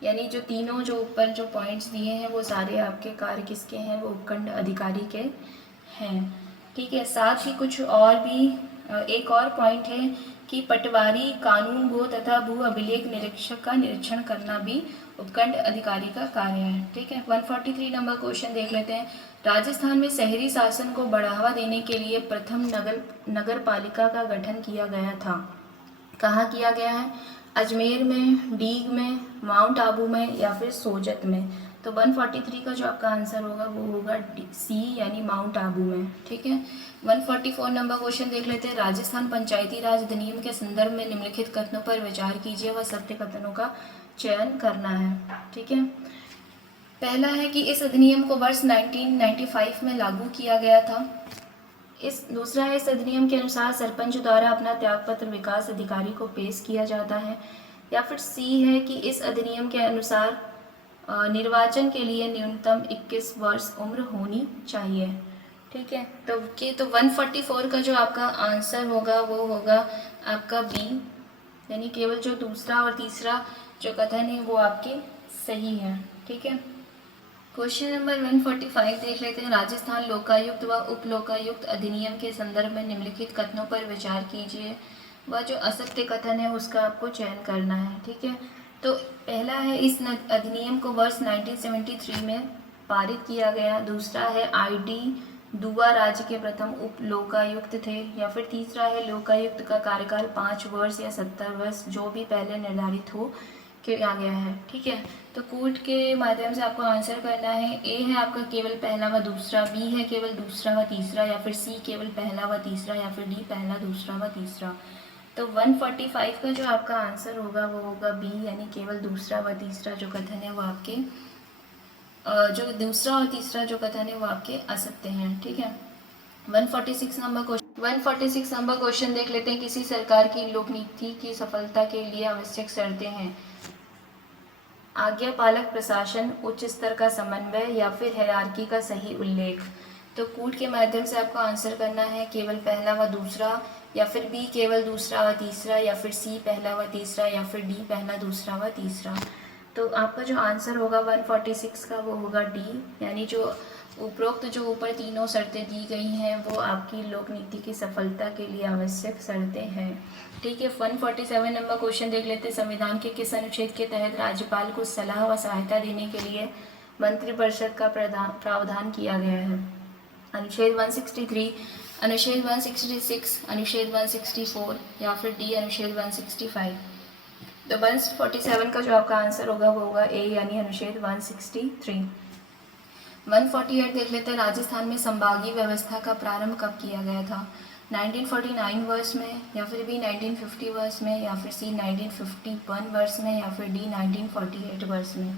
यानी जो तीनों जो ऊपर जो पॉइंट्स दिए हैं वो सारे आपके कार्य किसके हैं, वो उपखंड अधिकारी के हैं। ठीक है। साथ ही कुछ और भी एक और पॉइंट है कि पटवारी, कानून गो तथा भू अभिलेख निरीक्षक का निरीक्षण करना भी उपखंड अधिकारी का कार्य है। ठीक है। 143 नंबर क्वेश्चन देख लेते हैं। राजस्थान में शहरी शासन को बढ़ावा देने के लिए प्रथम नगर पालिका का गठन किया गया था। कहाँ किया गया है? अजमेर में, डीग में, माउंट आबू में, या फिर सोजत में। तो 143 का जो आपका आंसर होगा वो होगा सी, यानी माउंट आबू में। ठीक है। 144 नंबर क्वेश्चन देख लेते हैं। राजस्थान पंचायती राज अधिनियम के संदर्भ में निम्नलिखित कथनों पर विचार कीजिए व सत्य कथनों का चयन करना है। ठीक है। पहला है कि इस अधिनियम को वर्ष 1995 में लागू किया गया था। दूसरा है इस अधिनियम के अनुसार सरपंच द्वारा अपना त्यागपत्र विकास अधिकारी को पेश किया जाता है। या फिर सी है कि इस अधिनियम के अनुसार निर्वाचन के लिए न्यूनतम 21 वर्ष उम्र होनी चाहिए। ठीक है। तो 144 का जो आपका आंसर होगा वो होगा आपका बी, यानी केवल जो दूसरा और तीसरा जो कथन है वो आपके सही है। ठीक है। क्वेश्चन नंबर 145 देख लेते हैं। राजस्थान लोकायुक्त व उप लोकायुक्त अधिनियम के संदर्भ में निम्नलिखित कथनों पर विचार कीजिए व जो असत्य कथन है उसका आपको चयन करना है। ठीक है। तो पहला है इस अधिनियम को वर्ष 1973 में पारित किया गया। दूसरा है आईडी दुआ राज्य के प्रथम उप लोकायुक्त थे। या फिर तीसरा है लोकायुक्त का कार्यकाल 5 वर्ष या 70 वर्ष जो भी पहले निर्धारित हो किया गया है। ठीक है। तो कूट के माध्यम से आपको आंसर करना है। ए है आपका केवल पहला व दूसरा, बी है केवल दूसरा व तीसरा, या फिर सी केवल पहला व तीसरा, या फिर डी पहला दूसरा व तीसरा। तो 145 का जो आपका आंसर होगा वो होगा बी, यानी केवल दूसरा व तीसरा जो कथन है वो आपके जो दूसरा और तीसरा जो कथन है वो आपके असत्य हैं। ठीक है। 146 नंबर क्वेश्चन देख लेते हैं। किसी सरकार की लोक नीति की सफलता के लिए आवश्यक शर्तें हैं। आज्ञापालक प्रशासन, उच्च स्तर का समन्वय या फिर हायरार्की का सही उल्लेख। तो कूट के माध्यम से आपको आंसर करना है केवल पहला व दूसरा, या फिर बी केवल दूसरा व तीसरा, या फिर सी पहला व तीसरा, या फिर डी पहला दूसरा व तीसरा। तो आपका जो आंसर होगा 146 का वो होगा डी, यानी जो उपरोक्त जो ऊपर तीनों शर्तें दी गई हैं वो आपकी लोक नीति की सफलता के लिए आवश्यक शर्तें हैं। ठीक है। 147 नंबर क्वेश्चन देख लेते हैं। संविधान के किस अनुच्छेद के तहत राज्यपाल को सलाह व सहायता देने के लिए मंत्रिपरिषद का प्रावधान किया गया है। अनुच्छेद 163, अनुच्छेद 166, अनुच्छेद 164, या फिर डी अनुच्छेद 165। तो 147 का जो आपका आंसर होगा वो होगा ए, यानी अनुच्छेद 163। 148 देख लेते हैं। राजस्थान में संभागीय व्यवस्था का प्रारंभ कब किया गया था। 1949 वर्ष में, या फिर बी 1950 वर्ष में, या फिर सी 1951 वर्ष में, या फिर डी 1948 वर्ष में।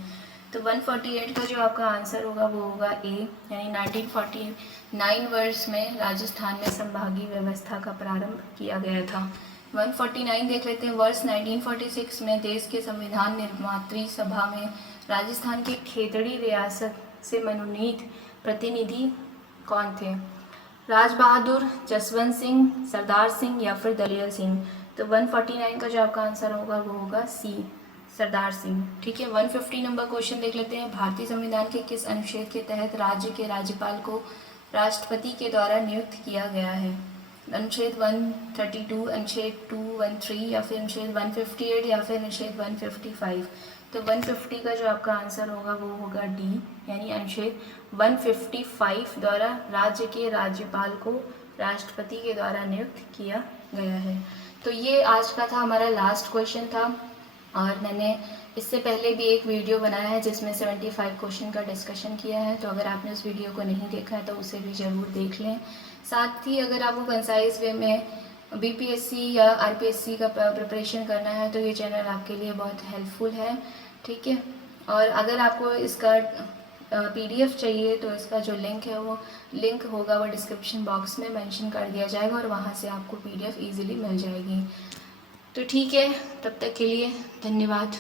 तो 148 का जो आपका आंसर होगा वो होगा ए, यानी 1949 वर्ष में राजस्थान में संभागीय व्यवस्था का प्रारंभ किया गया था। 149 देख लेते हैं। वर्ष 1946 में देश के संविधान निर्मात्री सभा में राजस्थान के खेतड़ी रियासत से मनोनीत प्रतिनिधि कौन थे। राज बहादुर, जसवंत सिंह, सरदार सिंह, या फिर दलेर सिंह। तो 149 का जो आपका आंसर होगा वो होगा सी, सरदार सिंह। ठीक है। 150 नंबर क्वेश्चन देख लेते हैं। भारतीय संविधान के किस अनुच्छेद के तहत राज्य के राज्यपाल को राष्ट्रपति के द्वारा नियुक्त किया गया है। अनुच्छेद 132, अनुच्छेद 213, या फिर अनुच्छेद 158, या फिर अनुच्छेद 155। तो 150 का जो आपका आंसर होगा वो होगा डी, यानी अनुच्छेद 155 द्वारा राज्य के राज्यपाल को राष्ट्रपति के द्वारा नियुक्त किया गया है। तो ये आज का था हमारा लास्ट क्वेश्चन था, और मैंने इससे पहले भी एक वीडियो बनाया है जिसमें 75 क्वेश्चन का डिस्कशन किया है। तो अगर आपने उस वीडियो को नहीं देखा है तो उसे भी ज़रूर देख लें। साथ ही अगर आपको कंसाइज वे में बीपीएससी या आरपीएससी का प्रिपरेशन करना है तो ये चैनल आपके लिए बहुत हेल्पफुल है। ठीक है। और अगर आपको इसका पीडीएफ चाहिए तो इसका जो लिंक है वो लिंक होगा वो डिस्क्रिप्शन बॉक्स में मेंशन कर दिया जाएगा, और वहाँ से आपको पीडीएफ इजीली मिल जाएगी। तो ठीक है, तब तक के लिए धन्यवाद।